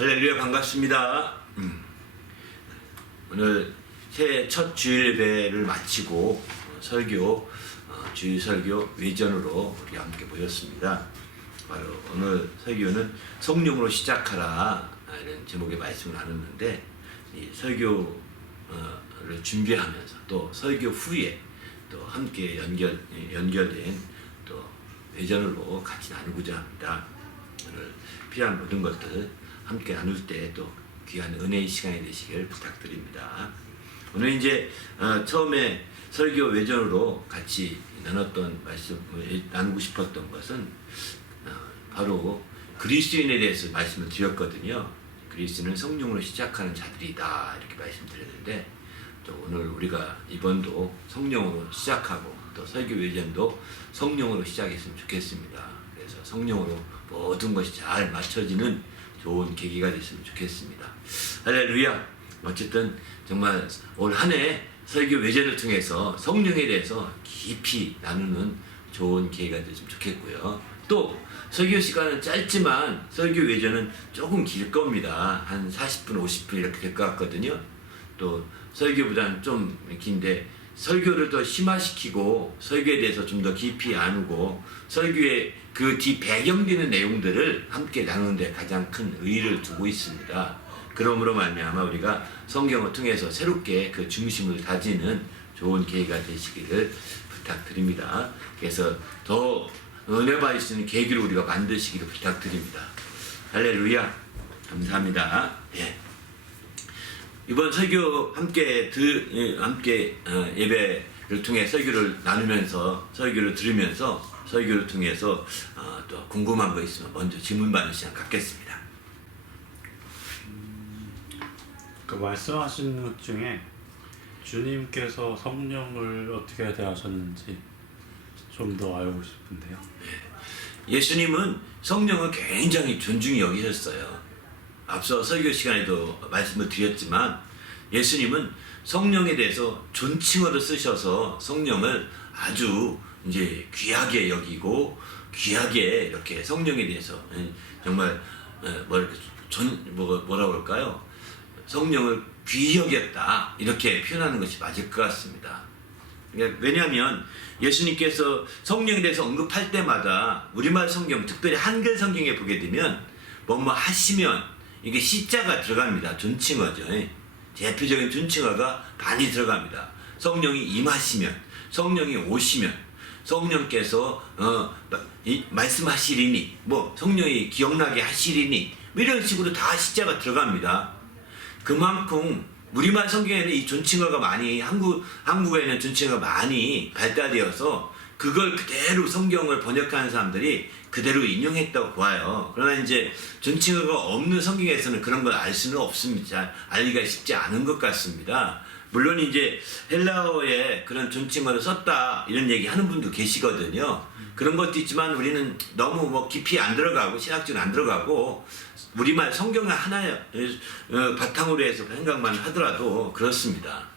할렐루야, 반갑습니다. 오늘 새해 첫 주일 예배를 마치고 설교, 주일 설교 외전으로 우리 함께 모였습니다. 바로 오늘 설교는 성령으로 시작하라 이런 제목의 말씀을 나눴는데, 이 설교를 준비하면서 또 설교 후에 또 함께 연결된 또 외전으로 같이 나누고자 합니다. 오늘 필요한 모든 것들 함께 나눌 때 또 귀한 은혜의 시간이 되시길 부탁드립니다. 오늘 이제 처음에 설교 외전으로 같이 나눴던 말씀을 나누고 싶었던 것은 바로 그리스도인에 대해서 말씀을 드렸거든요. 그리스도는 성령으로 시작하는 자들이다 이렇게 말씀드렸는데, 또 오늘 우리가 이번도 성령으로 시작하고 또 설교 외전도 성령으로 시작했으면 좋겠습니다. 그래서 성령으로 모든 것이 잘 맞춰지는 좋은 계기가 됐으면 좋겠습니다. 할렐루야. 어쨌든 정말 올 한 해 설교 외전을 통해서 성령에 대해서 깊이 나누는 좋은 계기가 됐으면 좋겠고요. 또 설교 시간은 짧지만 설교 외전은 조금 길 겁니다. 한 40분, 50분 이렇게 될 것 같거든요. 또 설교보다는 좀 긴데 설교를 더 심화시키고 설교에 대해서 좀 더 깊이 나누고 설교의 그 뒤 배경되는 내용들을 함께 나누는 데 가장 큰 의의를 두고 있습니다. 그러므로 말미암아 우리가 성경을 통해서 새롭게 그 중심을 다지는 좋은 계기가 되시기를 부탁드립니다. 그래서 더 은혜 받을 수 있는 계기를 우리가 만드시기를 부탁드립니다. 할렐루야. 감사합니다. 예. 이번 설교 함께 예배를 통해 설교를 나누면서 설교를 들으면서 설교를 통해서 또 궁금한 거 있으면 먼저 질문 받는 시간 갖겠습니다. 그 말씀하신 것 중에 주님께서 성령을 어떻게 대하셨는지 좀 더 알고 싶은데요. 예수님은 성령을 굉장히 존중히 여기셨어요. 앞서 설교 시간에도 말씀을 드렸지만 예수님은 성령에 대해서 존칭어를 쓰셔서 성령을 아주 이제 귀하게 여기고 귀하게 이렇게 성령에 대해서 정말 뭐라 그럴까요? 성령을 귀히 여겼다 이렇게 표현하는 것이 맞을 것 같습니다. 왜냐하면 예수님께서 성령에 대해서 언급할 때마다 우리말 성경, 특별히 한글 성경에 보게 되면 뭐뭐 하시면 이게 시자가 들어갑니다. 존칭어죠. 대표적인 존칭어가 많이 들어갑니다. 성령이 임하시면, 성령이 오시면, 성령께서 말씀하시리니, 뭐 성령이 기억나게 하시리니, 이런 식으로 다 시자가 들어갑니다. 그만큼 우리말 성경에는 이 존칭어가 많이 한국에는 존칭어가 많이 발달되어서 그걸 그대로 성경을 번역하는 사람들이 그대로 인용했다고 봐요. 그러나 이제 존칭어가 없는 성경에서는 그런 걸 알 수는 없습니다. 알기가 쉽지 않은 것 같습니다. 물론 이제 헬라어에 그런 존칭어를 썼다 이런 얘기 하는 분도 계시거든요. 그런 것도 있지만 우리는 너무 깊이 안 들어가고 신학적으로 안 들어가고 우리말 성경을 하나의 바탕으로 해서 생각만 하더라도 그렇습니다.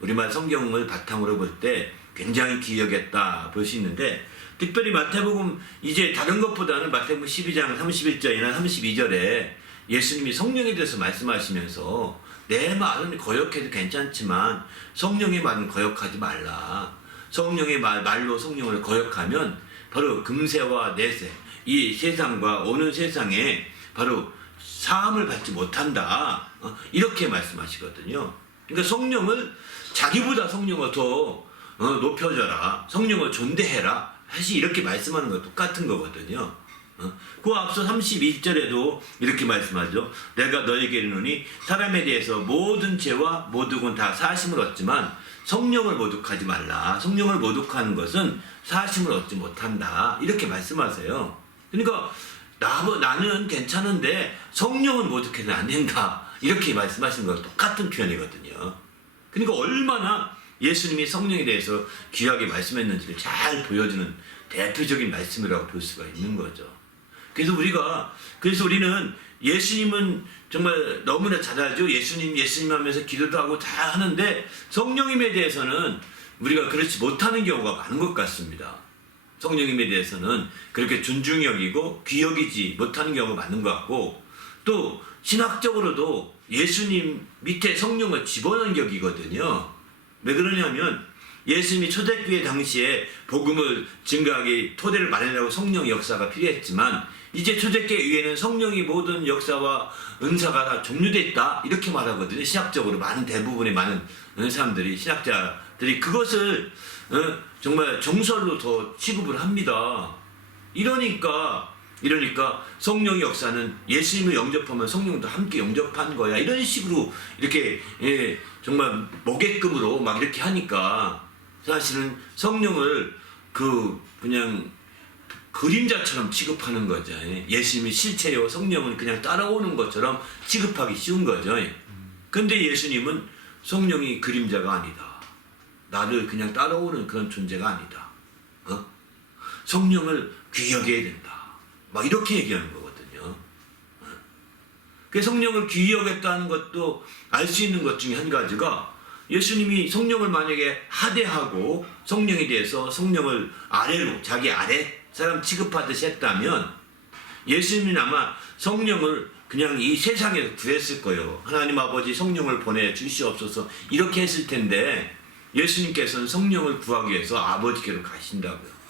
우리말 성경을 바탕으로 볼 때 굉장히 귀히 여겼다 볼 수 있는데, 특별히 마태복음 이제 다른 것보다는 마태복음 12장 31절이나 32절에 예수님이 성령에 대해서 말씀하시면서 내 말은 거역해도 괜찮지만 성령의 말은 거역하지 말라. 성령의 말로 성령을 거역하면 바로 금세와 내세 이 세상과 오는 세상에 바로 사함을 받지 못한다. 이렇게 말씀하시거든요. 그러니까 성령을 자기보다 성령을 더 높여줘라. 성령을 존대해라. 사실 이렇게 말씀하는 거 똑같은 거거든요. 그 앞서 31절에도 이렇게 말씀하죠. 내가 너에게 이르노니 사람에 대해서 모든 죄와 모독은 다 사심을 얻지만 성령을 모독하지 말라. 성령을 모독하는 것은 사심을 얻지 못한다. 이렇게 말씀하세요. 그러니까 나는 괜찮은데 성령은 모독해서는 안 된다. 이렇게 말씀하시는 거랑 똑같은 표현이거든요. 그러니까 얼마나 예수님이 성령에 대해서 귀하게 말씀했는지를 잘 보여주는 대표적인 말씀이라고 볼 수가 있는 거죠. 그래서 우리는 예수님은 정말 너무나 잘 알죠. 예수님 하면서 기도도 하고 다 하는데 성령님에 대해서는 우리가 그렇지 못하는 경우가 많은 것 같습니다. 성령님에 대해서는 그렇게 존중히 여기고 귀히 여기지 못하는 경우가 많은 것 같고, 또 신학적으로도 예수님 밑에 성령을 집어넣은 격이거든요. 왜 그러냐면 예수님이 초대교회 당시에 복음을 증거하기 토대를 마련하고 성령 역사가 필요했지만 이제 초대교회에는 성령이 모든 역사와 은사가 다 종료됐다 이렇게 말하거든요. 신학적으로 많은 대부분의 많은 사람들이 신학자들이 그것을 정말 정설로 더 취급을 합니다. 이러니까 성령의 역사는 예수님을 영접하면 성령도 함께 영접한 거야. 이런 식으로 이렇게 정말 먹잇감으로 막 이렇게 하니까 사실은 성령을 그냥 그림자처럼 취급하는 거죠. 예수님이 실체요, 성령은 그냥 따라오는 것처럼 취급하기 쉬운 거죠. 근데 예수님은 성령이 그림자가 아니다. 나를 그냥 따라오는 그런 존재가 아니다. 성령을 귀여겨야 된다. 막 이렇게 얘기하는 거거든요. 그 성령을 귀히 여겼다는 것도 알 수 있는 것 중에 한 가지가 예수님이 성령을 만약에 하대하고 성령에 대해서 성령을 아래로 자기 아래 사람 취급하듯이 했다면 예수님은 아마 성령을 그냥 이 세상에서 구했을 거예요. 하나님 아버지 성령을 보내주시옵소서 이렇게 했을 텐데 예수님께서는 성령을 구하기 위해서 아버지께로 가신다고요.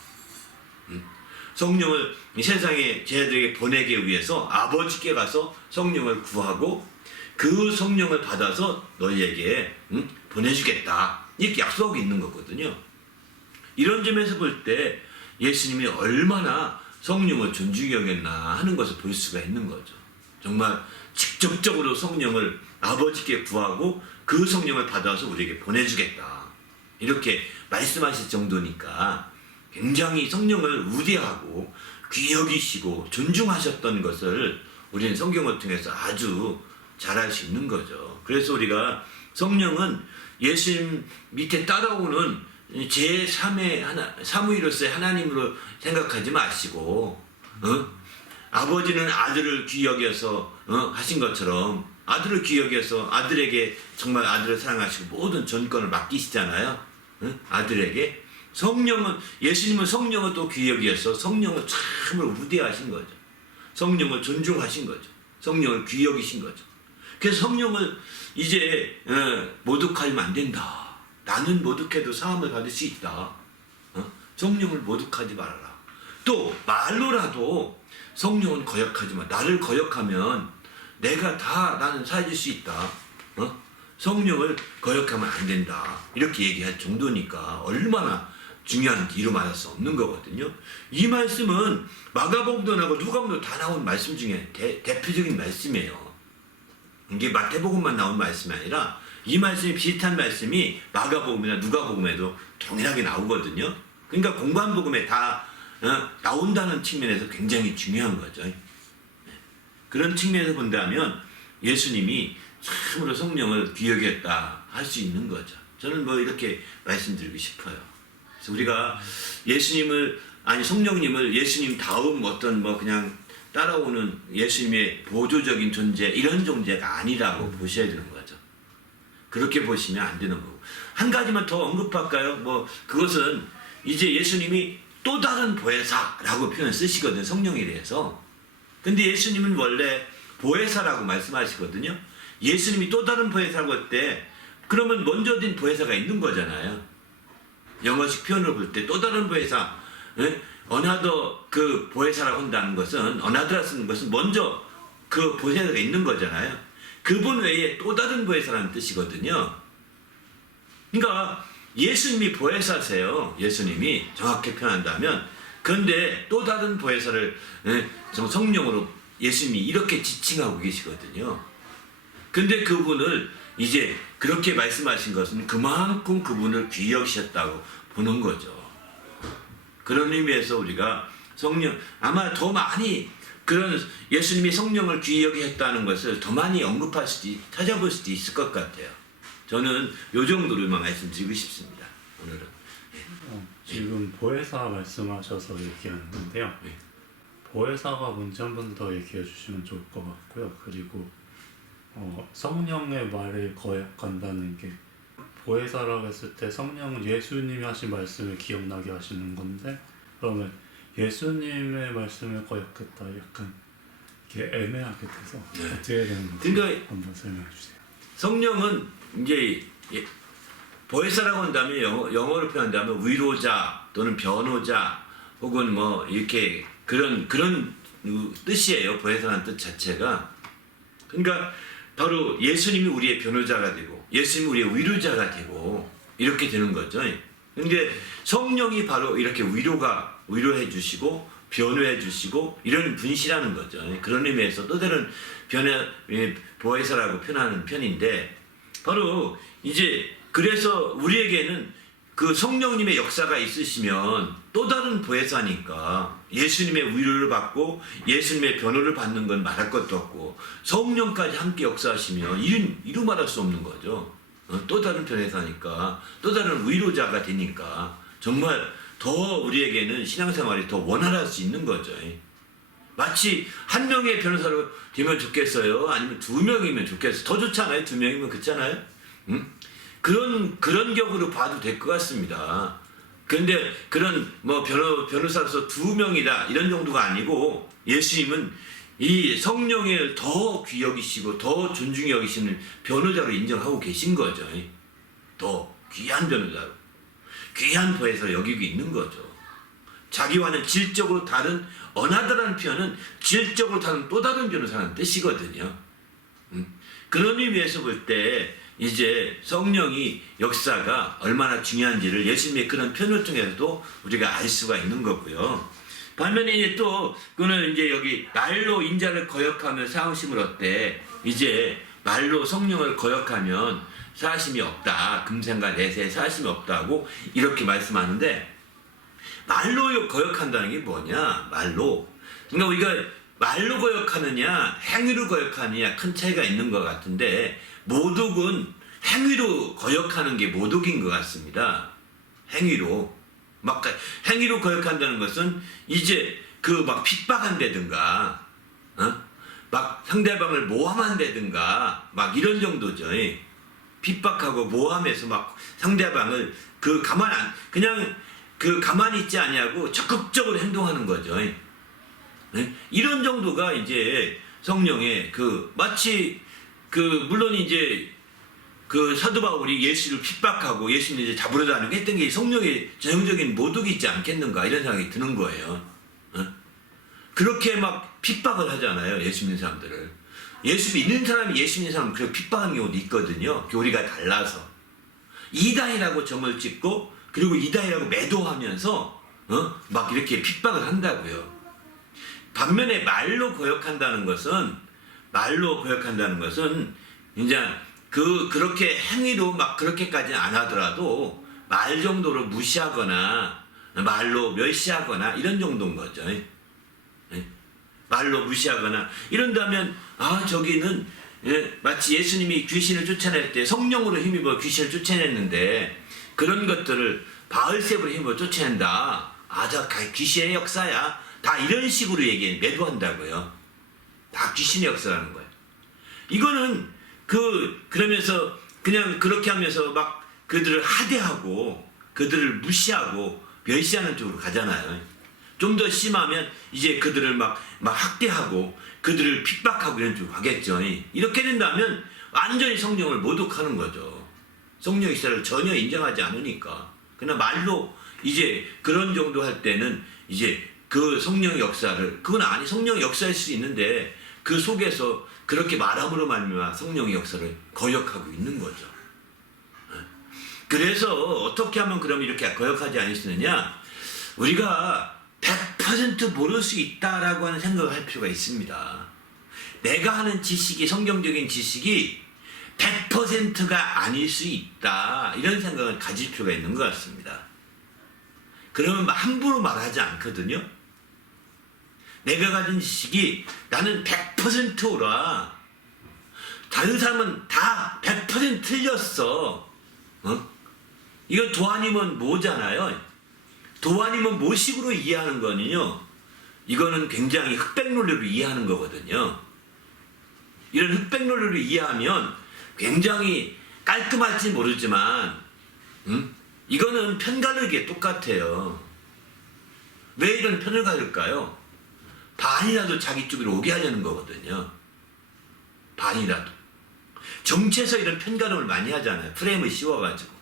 성령을 이 세상의 제자들에게 보내기 위해서 아버지께 가서 성령을 구하고 그 성령을 받아서 너희에게 보내주겠다 이렇게 약속이 있는 거거든요. 이런 점에서 볼 때 예수님이 얼마나 성령을 존중히 여겼나 하는 것을 볼 수가 있는 거죠. 정말 직접적으로 성령을 아버지께 구하고 그 성령을 받아서 우리에게 보내주겠다 이렇게 말씀하실 정도니까 굉장히 성령을 우대하고 귀히 여기시고 존중하셨던 것을 우리는 성경을 통해서 아주 잘 알 수 있는 거죠. 그래서 우리가 성령은 예수님 밑에 따라오는 제3의 사무이로서의 하나님으로 생각하지 마시고 아버지는 아들을 귀히 여겨서 하신 것처럼 아들을 귀히 여겨서 아들에게 정말 아들을 사랑하시고 모든 전권을 맡기시잖아요. 아들에게 성령은 예수님은 성령을 또 귀히 여겨서 성령을 참으로 우대하신 거죠. 성령을 존중하신 거죠. 성령을 귀히 여기신 거죠. 그래서 성령을 이제 모독하면 안 된다. 나는 모독해도 사함을 받을 수 있다. 성령을 모독하지 말아라. 또 말로라도 성령은 거역하지 마. 나를 거역하면 내가 다 나는 사해질 수 있다. 성령을 거역하면 안 된다. 이렇게 얘기할 정도니까 얼마나 중요한지 이루 말할 수 없는 거거든요. 이 말씀은 마가복음도 나오고 누가복음도 다 나온 말씀 중에 대표적인 말씀이에요. 이게 마태복음만 나온 말씀이 아니라 이 말씀이 비슷한 말씀이 마가복음이나 누가복음에도 동일하게 나오거든요. 그러니까 공관복음에 다 나온다는 측면에서 굉장히 중요한 거죠. 그런 측면에서 본다면 예수님이 참으로 성령을 귀히 여겼다 할 수 있는 거죠. 저는 뭐 이렇게 말씀드리고 싶어요. 그래서 우리가 성령님을 예수님 다음 어떤 뭐 그냥 따라오는 예수님의 보조적인 존재 이런 존재가 아니라고 보셔야 되는 거죠. 그렇게 보시면 안 되는 거고. 한 가지만 더 언급할까요? 뭐 그것은 이제 예수님이 또 다른 보혜사라고 표현 쓰시거든요. 성령에 대해서. 근데 예수님은 원래 보혜사라고 말씀하시거든요. 예수님이 또 다른 보혜사라고 할 때 그러면 먼저 된 보혜사가 있는 거잖아요. 영어식 표현을 볼 때 또 다른 보혜사, 어나더 그 보혜사라고 한다는 것은 어나더라 쓰는 것은 먼저 그 보혜사가 있는 거잖아요. 그분 외에 또 다른 보혜사라는 뜻이거든요. 그러니까 예수님이 보혜사세요. 예수님이 정확히 표현한다면. 그런데 또 다른 보혜사를 성령으로 예수님이 이렇게 지칭하고 계시거든요. 근데 그분을 이제 그렇게 말씀하신 것은 그만큼 그분을 귀히 여기셨다고 보는 거죠. 그런 의미에서 우리가 성령 아마 더 많이 그런 예수님이 성령을 귀히 여기셨다는 것을 더 많이 찾아볼 수도 있을 것 같아요. 저는 요 정도로만 말씀드리고 싶습니다. 오늘은 지금 보혜사 말씀하셔서 얘기하는데요. 네. 보혜사가 뭔지 한 번 더 얘기해 주시면 좋을 것 같고요. 그리고 성령의 말에 거역한다는 게 보혜사라고 했을 때 성령은 예수님이 하신 말씀을 기억나게 하시는 건데 그러면 예수님의 말씀을 거역했다 약간 이렇게 애매하게 돼서 네. 어떻게 되는 건지 그러니까 한번 설명해 주세요. 성령은 이제 보혜사라고 한다면 영어로 표현한다면 위로자 또는 변호자 혹은 뭐 이렇게 그런 뜻이에요. 보혜사라는 뜻 자체가. 그러니까 바로 예수님이 우리의 변호자가 되고 예수님이 우리의 위로자가 되고 이렇게 되는 거죠. 근데 성령이 바로 이렇게 위로해 주시고 변호해 주시고 이런 분이시라는 거죠. 그런 의미에서 또 다른 보혜사라고 표현하는 편인데 바로 이제 그래서 우리에게는 그 성령님의 역사가 있으시면 또 다른 보혜사니까 예수님의 위로를 받고 예수님의 변호를 받는 건 말할 것도 없고 성령까지 함께 역사하시면 이루 말할 수 없는 거죠. 또 다른 변호사니까 또 다른 위로자가 되니까 정말 더 우리에게는 신앙생활이 더 원활할 수 있는 거죠. 마치 한 명의 변호사로 되면 좋겠어요? 아니면 두 명이면 좋겠어요? 더 좋잖아요? 두 명이면 그렇잖아요? 그런 격으로 봐도 될 것 같습니다. 그런데 그런 뭐 변호사로서 두 명이다 이런 정도가 아니고 예수님은 이 성령을 더 귀히 여기시고 더 존중히 여기시는 변호자로 인정하고 계신 거죠. 더 귀한 변호자로 귀한 보혜사로 여기고 있는 거죠. 자기와는 질적으로 다른 어나더라는 표현은 질적으로 다른 또 다른 변호사라는 뜻이거든요. 그런 의미에서 볼 때 이제 성령이 역사가 얼마나 중요한지를 예수님의 그런 표현을 통해서도 우리가 알 수가 있는 거고요. 반면에 이제 또 그는 이제 여기 말로 인자를 거역하면 사하심을 얻되 이제 말로 성령을 거역하면 사하심이 없다. 금생과 내세에 사하심이 없다고 이렇게 말씀하는데 말로 거역한다는 게 뭐냐? 말로. 그러니까 우리가 말로 거역하느냐 행위로 거역하느냐 큰 차이가 있는 것 같은데 모독은 행위로 거역하는 게 모독인 것 같습니다. 행위로. 막 행위로 거역한다는 것은 이제 그 막 핍박한다든가 막 상대방을 모함한다든가 막 이런 정도죠. 핍박하고 모함해서 막 상대방을 그냥 가만히 있지 아니하고 적극적으로 행동하는 거죠. 이런 정도가 이제 성령의 마치 물론 이제 사도 바울이 예수를 핍박하고 예수님 이제 잡으러 다니고 했던 게 성령의 전형적인 모독이 있지 않겠는가 이런 생각이 드는 거예요. 그렇게 막 핍박을 하잖아요. 예수 믿는 사람들을. 예수 믿는 사람이 예수 믿는 사람을 그렇게 핍박하는 경우도 있거든요. 교리가 달라서. 이단이라고 점을 찍고 그리고 이단이라고 매도하면서 막 이렇게 핍박을 한다고요. 반면에 말로 거역한다는 것은 이제 그렇게 행위로 막 그렇게까지는 안 하더라도 말 정도로 무시하거나 말로 멸시하거나 이런 정도인 거죠. 말로 무시하거나 이런다면 저기는 마치 예수님이 귀신을 쫓아낼 때 성령으로 힘입어 귀신을 쫓아냈는데 그런 것들을 바알세불의 힘으로 쫓아낸다. 저 귀신의 역사야. 다 이런 식으로 매도한다고요. 다 귀신의 역사라는 거예요. 이거는 그러면서 그냥 그렇게 하면서 막 그들을 하대하고 그들을 무시하고 멸시하는 쪽으로 가잖아요. 좀 더 심하면 이제 그들을 막 학대하고 그들을 핍박하고 이런 쪽으로 가겠죠. 이렇게 된다면 완전히 성령을 모독하는 거죠. 성령 역사를 전혀 인정하지 않으니까. 그러나 말로 이제 그런 정도 할 때는 이제 그 성령 역사를 성령 역사일 수 있는데 그 속에서 그렇게 말함으로 말미암아 성령의 역사를 거역하고 있는 거죠. 그래서 어떻게 하면 그럼 이렇게 거역하지 않을 수 있느냐? 우리가 100% 모를 수 있다라고 하는 생각을 할 필요가 있습니다. 내가 하는 지식이 성경적인 지식이 100%가 아닐 수 있다. 이런 생각을 가질 필요가 있는 것 같습니다. 그러면 함부로 말하지 않거든요. 내가 가진 지식이 나는 100%라. 다른 사람은 다 100% 틀렸어. 이거 도아님은 뭐잖아요. 도아님은 뭐식으로 이해하는 거는요. 이거는 굉장히 흑백 논리로 이해하는 거거든요. 이런 흑백 논리로 이해하면 굉장히 깔끔할지 모르지만 이거는 편 가르기에 똑같아요. 왜 이런 편을 가를까요? 반이라도 자기 쪽으로 오게 하려는 거거든요. 반이라도. 정치에서 이런 편가름을 많이 하잖아요. 프레임을 씌워가지고.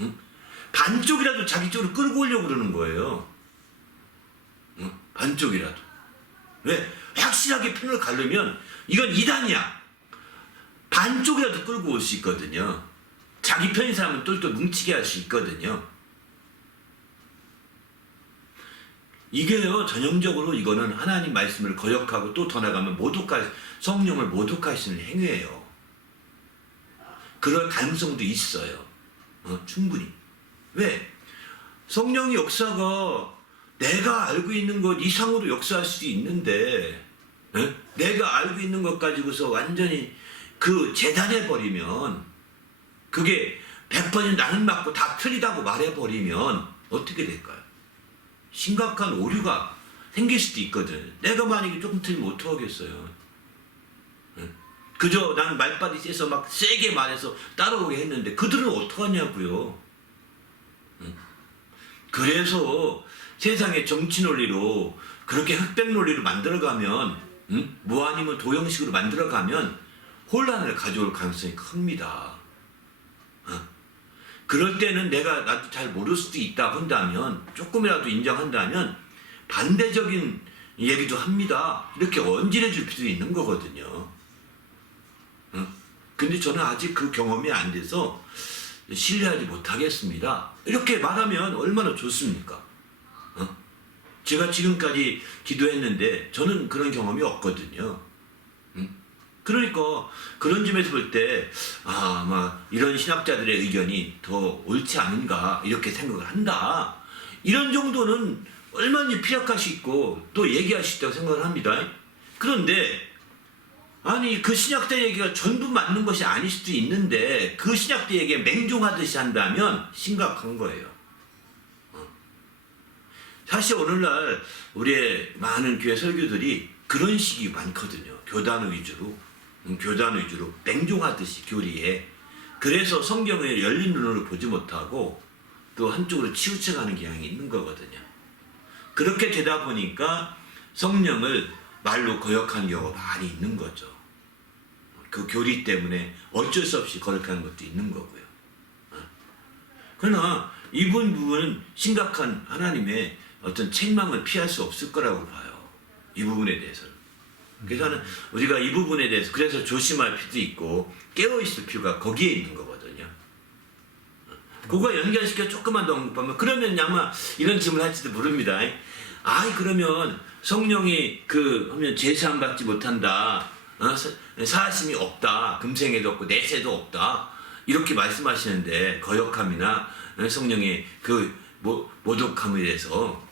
응? 반쪽이라도 자기 쪽으로 끌고 오려고 그러는 거예요. 응? 반쪽이라도. 왜? 확실하게 편을 가르면 이건 이단이야. 반쪽이라도 끌고 올 수 있거든요. 자기 편인 사람은 똘똘 뭉치게 할 수 있거든요. 이게요, 전형적으로 이거는 하나님 말씀을 거역하고 또 더 나가면 성령을 모독하시는 행위예요. 그럴 가능성도 있어요. 충분히. 왜? 성령의 역사가 내가 알고 있는 것 이상으로 역사할 수도 있는데, 내가 알고 있는 것 가지고서 완전히 재단해버리면, 그게 100번이 나는 맞고 다 틀리다고 말해버리면 어떻게 될까요? 심각한 오류가 생길 수도 있거든. 내가 만약에 조금 틀리면 어떡하겠어요. 그저 난 말빨이 세서 막 세게 말해서 따라오게 했는데 그들은 어떡하냐고요. 그래서 세상의 정치 논리로 그렇게 흑백 논리로 만들어가면, 뭐 아니면 도형식으로 만들어가면 혼란을 가져올 가능성이 큽니다. 그럴 때는 나도 잘 모를 수도 있다 한다면, 조금이라도 인정한다면 반대적인 얘기도 합니다. 이렇게 언질해 줄 필요도 있는 거거든요. 근데 저는 아직 그 경험이 안 돼서 신뢰하지 못하겠습니다. 이렇게 말하면 얼마나 좋습니까? 제가 지금까지 기도했는데 저는 그런 경험이 없거든요. 그러니까 그런 점에서 볼 때 아마 이런 신학자들의 의견이 더 옳지 않은가 이렇게 생각을 한다. 이런 정도는 얼마나 피력할 수 있고 또 얘기할 수 있다고 생각을 합니다. 그런데 아니 그 신학자 얘기가 전부 맞는 것이 아닐 수도 있는데 그 신학자 얘기에 맹종하듯이 한다면 심각한 거예요. 사실 오늘날 우리의 많은 교회 설교들이 그런 식이 많거든요. 교단 위주로 맹종하듯이 교리에. 그래서 성경을 열린 눈으로 보지 못하고 또 한쪽으로 치우쳐가는 경향이 있는 거거든요. 그렇게 되다 보니까 성령을 말로 거역하는 경우가 많이 있는 거죠. 그 교리 때문에 어쩔 수 없이 거역하는 것도 있는 거고요. 그러나 이 부분은 심각한 하나님의 어떤 책망을 피할 수 없을 거라고 봐요. 이 부분에 대해서는. 그래서 우리가 이 부분에 대해서 그래서 조심할 필요도 있고 깨어있을 필요가 거기에 있는 거거든요. 그거 연결시켜 조금만 더 언급하면 그러면 아마 이런 질문을 할지도 모릅니다. 그러면 성령이 하면 제사함 받지 못한다. 사하심이 없다. 금생에도 없고 내세도 없다. 이렇게 말씀하시는데 거역함이나 성령의 모독함에 대해서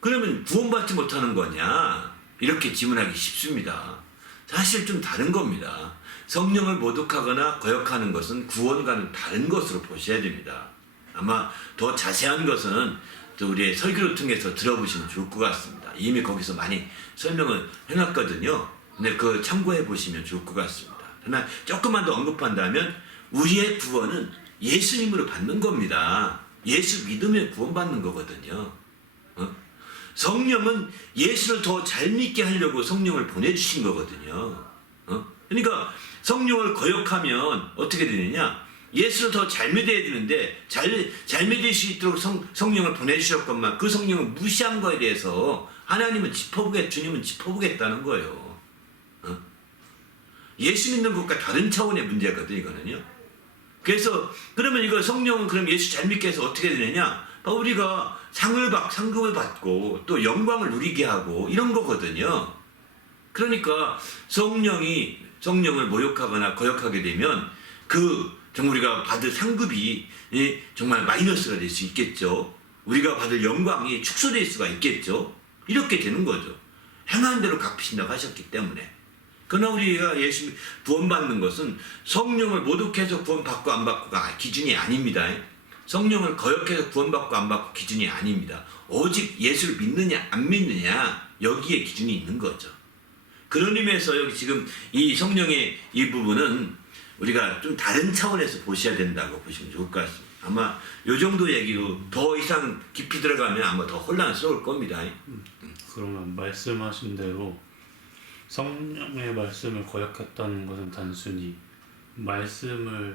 그러면 구원받지 못하는 거냐? 이렇게 질문하기 쉽습니다. 사실 좀 다른 겁니다. 성령을 모독하거나 거역하는 것은 구원과는 다른 것으로 보셔야 됩니다. 아마 더 자세한 것은 또 우리의 설교를 통해서 들어보시면 좋을 것 같습니다. 이미 거기서 많이 설명을 해놨거든요. 근데 참고해 보시면 좋을 것 같습니다. 그러나 조금만 더 언급한다면 우리의 구원은 예수님으로 받는 겁니다. 예수 믿으면 구원받는 거거든요. 성령은 예수를 더 잘 믿게 하려고 성령을 보내주신 거거든요. 그러니까 성령을 거역하면 어떻게 되느냐? 예수를 더 잘 믿어야 되는데 잘 믿을 수 있도록 성령을 보내주셨건만 그 성령을 무시한 거에 대해서 하나님은 주님은 짚어보겠다는 거예요. 예수 믿는 것과 다른 차원의 문제거든요, 이거는요. 그래서 그러면 이거 성령은 그럼 예수 잘 믿게 해서 어떻게 되느냐? 우리가 상급을 받고 또 영광을 누리게 하고 이런 거거든요. 그러니까 성령을 모욕하거나 거역하게 되면 정말 우리가 받을 상급이 정말 마이너스가 될 수 있겠죠. 우리가 받을 영광이 축소될 수가 있겠죠. 이렇게 되는 거죠. 행한 대로 갚으신다고 하셨기 때문에. 그러나 우리가 예수 구원받는 것은 성령을 모독해서 구원받고 안 받고가 기준이 아닙니다. 성령을 거역해서 구원받고 안 받고 기준이 아닙니다. 오직 예수를 믿느냐 안 믿느냐 여기에 기준이 있는 거죠. 그런 의미에서 여기 지금 이 성령의 이 부분은 우리가 좀 다른 차원에서 보셔야 된다고 보시면 좋을 것 같습니다. 아마 요 정도 얘기로 더 이상 깊이 들어가면 아마 더 혼란스러울 겁니다. 그러면 말씀하신 대로 성령의 말씀을 거역했다는 것은 단순히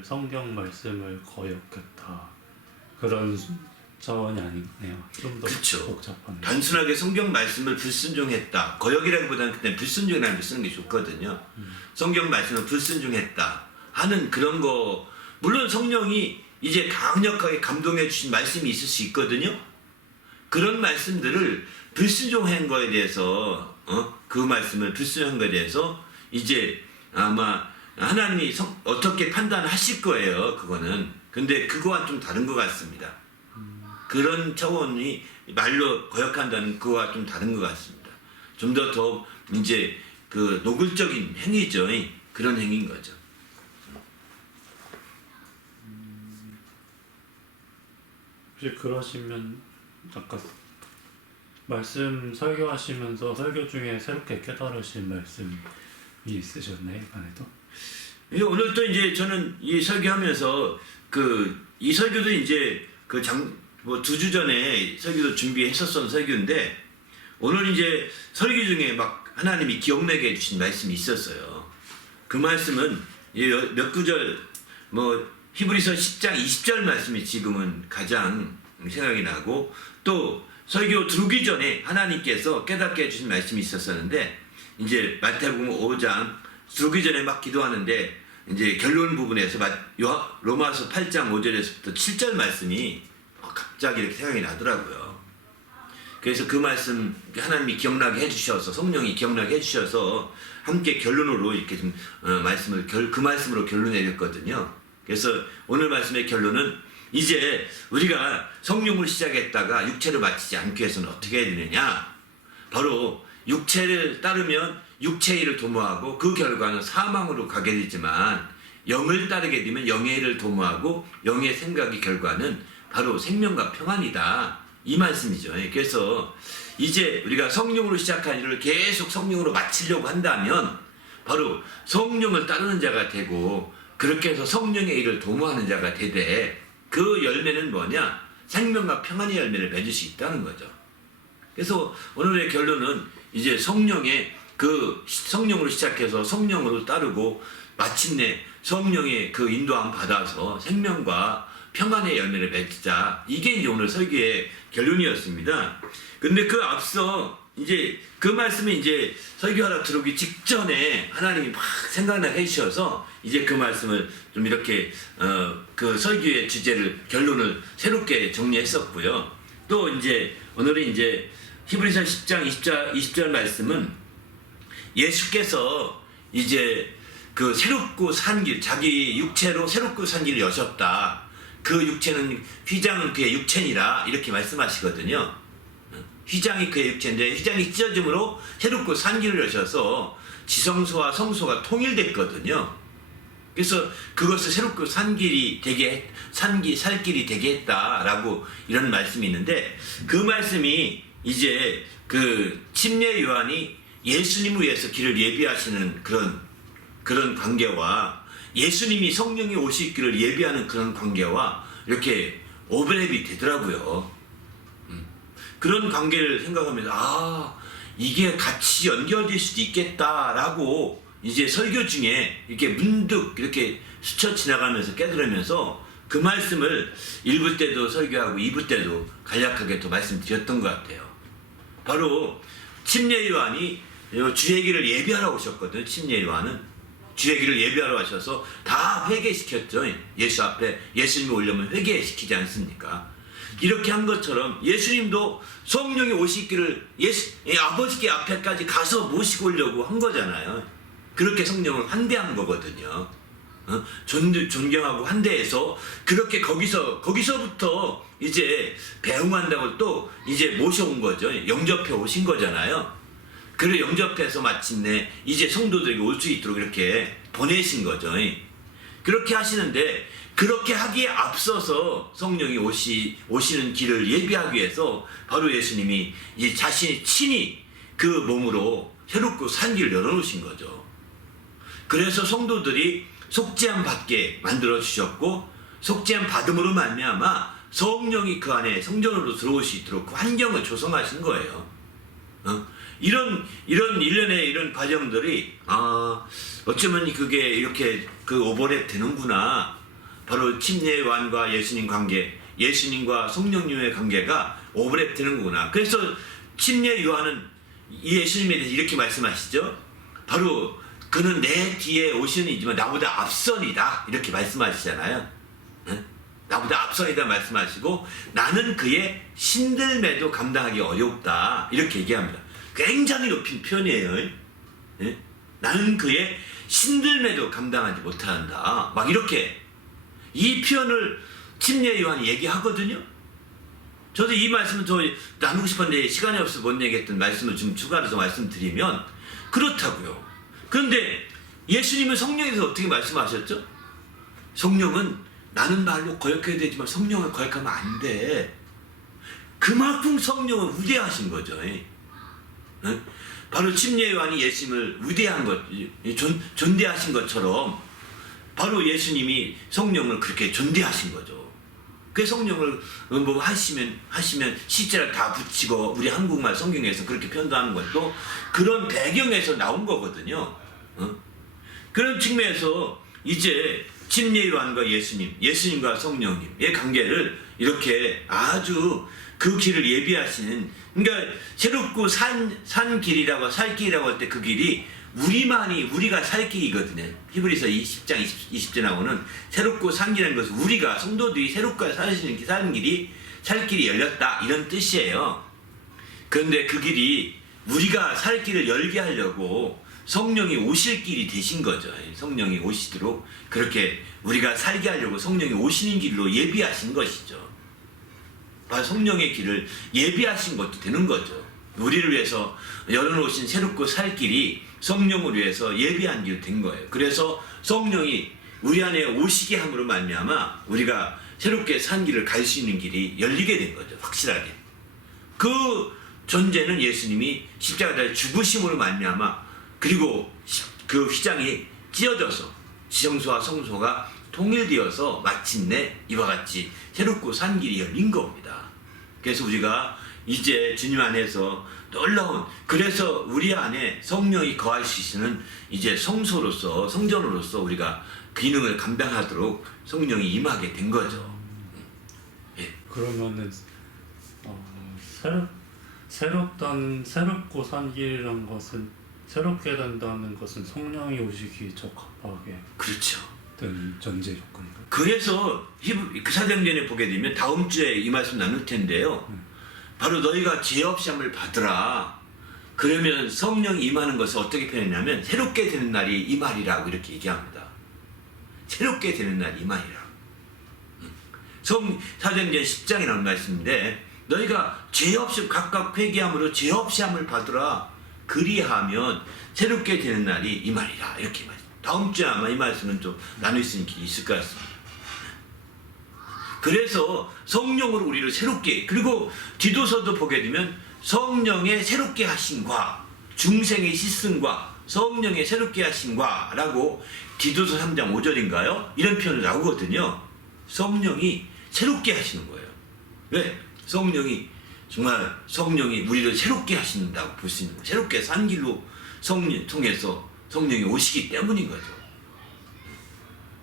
성경 말씀을 거역했다 그런 차원이 아니네요. 좀 더 그쵸. 복잡하네요. 단순하게 성경 말씀을 불순종했다. 거역이라기보다는 그냥 불순종이라는 걸 쓰는 게 좋거든요. 성경 말씀을 불순종했다 하는 그런 거, 물론 성령이 이제 강력하게 감동해 주신 말씀이 있을 수 있거든요. 그런 말씀들을 불순종한 거에 대해서 그 말씀을 불순종한 거에 대해서 이제 아마 하나님이 어떻게 판단하실 거예요. 그거는. 근데 그거와 좀 다른 것 같습니다. 그런 차원이 말로 거역한다는 그거와 좀 다른 것 같습니다. 좀 더 이제 그 노골적인 행위죠. 그런 행위인 거죠. 혹시 그러시면 아까 말씀 설교하시면서 설교 중에 새롭게 깨달으신 말씀이 있으셨나요? 이번에도? 오늘 또 이제 저는 이 설교하면서 이 설교도 이제 뭐 2주 전에 설교도 준비했었던 설교인데 오늘 이제 설교 중에 막 하나님이 기억나게 해주신 말씀이 있었어요. 그 말씀은 몇 구절 뭐 히브리서 10장 20절 말씀이 지금은 가장 생각이 나고 또 설교 들어오기 전에 하나님께서 깨닫게 해주신 말씀이 있었었는데 이제 마태복음 5장 들어오기 전에 막 기도하는데 이제 결론 부분에서 로마서 8장 5절에서부터 7절 말씀이 갑자기 이렇게 생각이 나더라고요. 그래서 그 말씀 하나님이 기억나게 해주셔서 성령이 기억나게 해주셔서 함께 결론으로 이렇게 좀 말씀을 그 말씀으로 결론 내렸거든요. 그래서 오늘 말씀의 결론은 이제 우리가 성령을 시작했다가 육체를 마치지 않기 위해서는 어떻게 해야 되느냐? 바로 육체를 따르면 육체의 일을 도모하고 그 결과는 사망으로 가게 되지만 영을 따르게 되면 영의 일을 도모하고 영의 생각의 결과는 바로 생명과 평안이다. 이 말씀이죠. 그래서 이제 우리가 성령으로 시작한 일을 계속 성령으로 마치려고 한다면 바로 성령을 따르는 자가 되고 그렇게 해서 성령의 일을 도모하는 자가 되되 그 열매는 뭐냐? 생명과 평안의 열매를 맺을 수 있다는 거죠. 그래서 오늘의 결론은 이제 성령으로 시작해서 성령으로 따르고 마침내 성령의 그 인도함 받아서 생명과 평안의 열매를 맺자. 이게 이제 오늘 설교의 결론이었습니다. 근데 그 앞서 이제 그 말씀이 이제 설교하러 들어오기 직전에 하나님이 막 생각나게 해주셔서 이제 그 말씀을 좀 이렇게 그 설교의 주제를 결론을 새롭게 정리했었고요. 또 이제 오늘은 이제 히브리서 10장 20절 말씀은 예수께서 이제 그 새롭고 산 길, 자기 육체로 새롭고 산 길을 여셨다. 그 육체는 휘장은 그의 육체니라 이렇게 말씀하시거든요. 휘장이 그의 육체인데 휘장이 찢어짐으로 새롭고 산 길을 여셔서 지성소와 성소가 통일됐거든요. 그래서 그것을 새롭고 살 길이 되게 했다라고 이런 말씀이 있는데 그 말씀이 이제 그 침례 요한이 예수님을 위해서 길을 예비하시는 그런 관계와 예수님이 성령이 오실 길을 예비하는 그런 관계와 이렇게 오버랩이 되더라고요. 그런 관계를 생각하면서 이게 같이 연결될 수도 있겠다라고 이제 설교 중에 이렇게 문득 이렇게 스쳐 지나가면서 깨달으면서 그 말씀을 1부 때도 설교하고 2부 때도 간략하게 또 말씀드렸던 것 같아요. 바로 침례 요한이 주의 길을 예비하러 오셨거든요. 침례 요한은 주의 길을 예비하러 하셔서 다 회개시켰죠. 예수 앞에 예수님이 오려면 회개시키지 않습니까? 이렇게 한 것처럼 예수님도 성령이 오실 길을 아버지께 앞에까지 가서 모시고 오려고 한 거잖아요. 그렇게 성령을 환대한 거거든요. 존경하고 환대해서 그렇게 거기서부터 이제 배웅한다고 또 이제 모셔온 거죠. 영접해 오신 거잖아요. 그를 영접해서 마침내 이제 성도들에게 올 수 있도록 이렇게 보내신 거죠. 그렇게 하시는데 그렇게 하기에 앞서서 성령이 오시는 길을 예비하기 위해서 바로 예수님이 이제 자신이 친히 그 몸으로 새롭고 산 길을 열어놓으신 거죠. 그래서 성도들이 속죄함 받게 만들어 주셨고 속죄함 받음으로 말미암아 성령이 그 안에 성전으로 들어올 수 있도록 그 환경을 조성하신 거예요. 이런 일련의 이런 과정들이 어쩌면 그게 이렇게 그 오버랩 되는구나. 바로 침례 요한과 예수님 관계, 예수님과 성령님의 관계가 오버랩 되는 거구나. 그래서 침례 요한은 이 예수님에 대해서 이렇게 말씀하시죠. 바로 그는 내 뒤에 오시는 이지만 나보다 앞선이다 이렇게 말씀하시잖아요. 나보다 앞선이다 말씀하시고 나는 그의 신들매도 감당하기 어렵다 이렇게 얘기합니다. 굉장히 높인 표현이에요. 예? 나는 그의 신들매도 감당하지 못한다. 막 이렇게 이 표현을 침례 요한이 얘기하거든요. 저도 이 말씀을 더 나누고 싶었는데 시간이 없어서 못 얘기했던 말씀을 좀 추가해서 말씀드리면 그렇다고요. 그런데 예수님은 성령에 대해서 어떻게 말씀하셨죠? 성령은 나는 말로 거역해야 되지만 성령을 거역하면 안 돼. 그만큼 성령은 위대하신 거죠. 바로 침례 요한이 예수님을 위대한 것, 존대하신 것처럼 바로 예수님이 성령을 그렇게 존대하신 거죠. 그 성령을 뭐 하시면 시제를 다 붙이고 우리 한국말 성경에서 그렇게 표현하는 것도 그런 배경에서 나온 거거든요. 그런 측면에서 이제 침례 요한과 예수님과 성령님의 관계를 이렇게 아주 그 길을 예비하시는, 그러니까 새롭고 산 길이라고 살 길이라고 할 때 그 길이 우리가 살 길이거든요. 히브리서 20장 20절 나오는 새롭고 산 길이라는 것은 우리가 성도들이 새롭게 사는 길이 살 길이 열렸다 이런 뜻이에요. 그런데 그 길이 우리가 살 길을 열게 하려고 성령이 오실 길이 되신 거죠. 성령이 오시도록 그렇게 우리가 살게 하려고 성령이 오시는 길로 예비하신 것이죠. 바로 성령의 길을 예비하신 것도 되는 거죠. 우리를 위해서 열어놓으신 새롭고 살 길이 성령을 위해서 예비한 길 된 거예요. 그래서 성령이 우리 안에 오시게 함으로 말미암아 우리가 새롭게 산 길을 갈 수 있는 길이 열리게 된 거죠. 확실하게. 그 존재는 예수님이 십자가에 죽으심으로 말미암아 그리고 그 휘장이 찢어져서 지성소와 성소가 통일되어서 마침내 이와 같이 새롭고 산 길이 열린 겁니다. 그래서 우리가 이제 주님 안에서 놀라운, 그래서 우리 안에 성령이 거할 수 있는 이제 성소로서 성전으로서 우리가 기능을 감당하도록 성령이 임하게 된 거죠. 예. 그러면은 새롭고 산 길이란 것은 새롭게 된다는 것은 성령이 오시기 적합하게 그렇죠. 된 전제 조건인가요? 그래서 그 사도행전에 보게 되면 다음 주에 이 말씀 나눌 텐데요. 바로 너희가 죄 없이 함을 받으라. 그러면 성령이 임하는 것을 어떻게 표현했냐면 새롭게 되는 날이 이 말이라고 이렇게 얘기합니다. 새롭게 되는 날이 이 말이라. 사도행전 10장에 나온 말씀인데 너희가 죄 없이 각각 회개함으로 죄 없이 함을 받으라. 그리하면 새롭게 되는 날이 이 말이라. 이렇게 말씀. 다음 주에 아마 이 말씀은 좀 나눌 수 있는 길이 있을 것 같습니다. 그래서 성령으로 우리를 새롭게, 그리고 디도서도 보게 되면 성령의 새롭게 하심과 중생의 씻음과 성령의 새롭게 하심과 라고 디도서 3장 5절인가요? 이런 표현이 나오거든요. 성령이 새롭게 하시는 거예요. 왜? 성령이 우리를 새롭게 하신다고 볼 수 있는 거예요. 새롭게 산 길로 성령 통해서 성령이 오시기 때문인 거죠.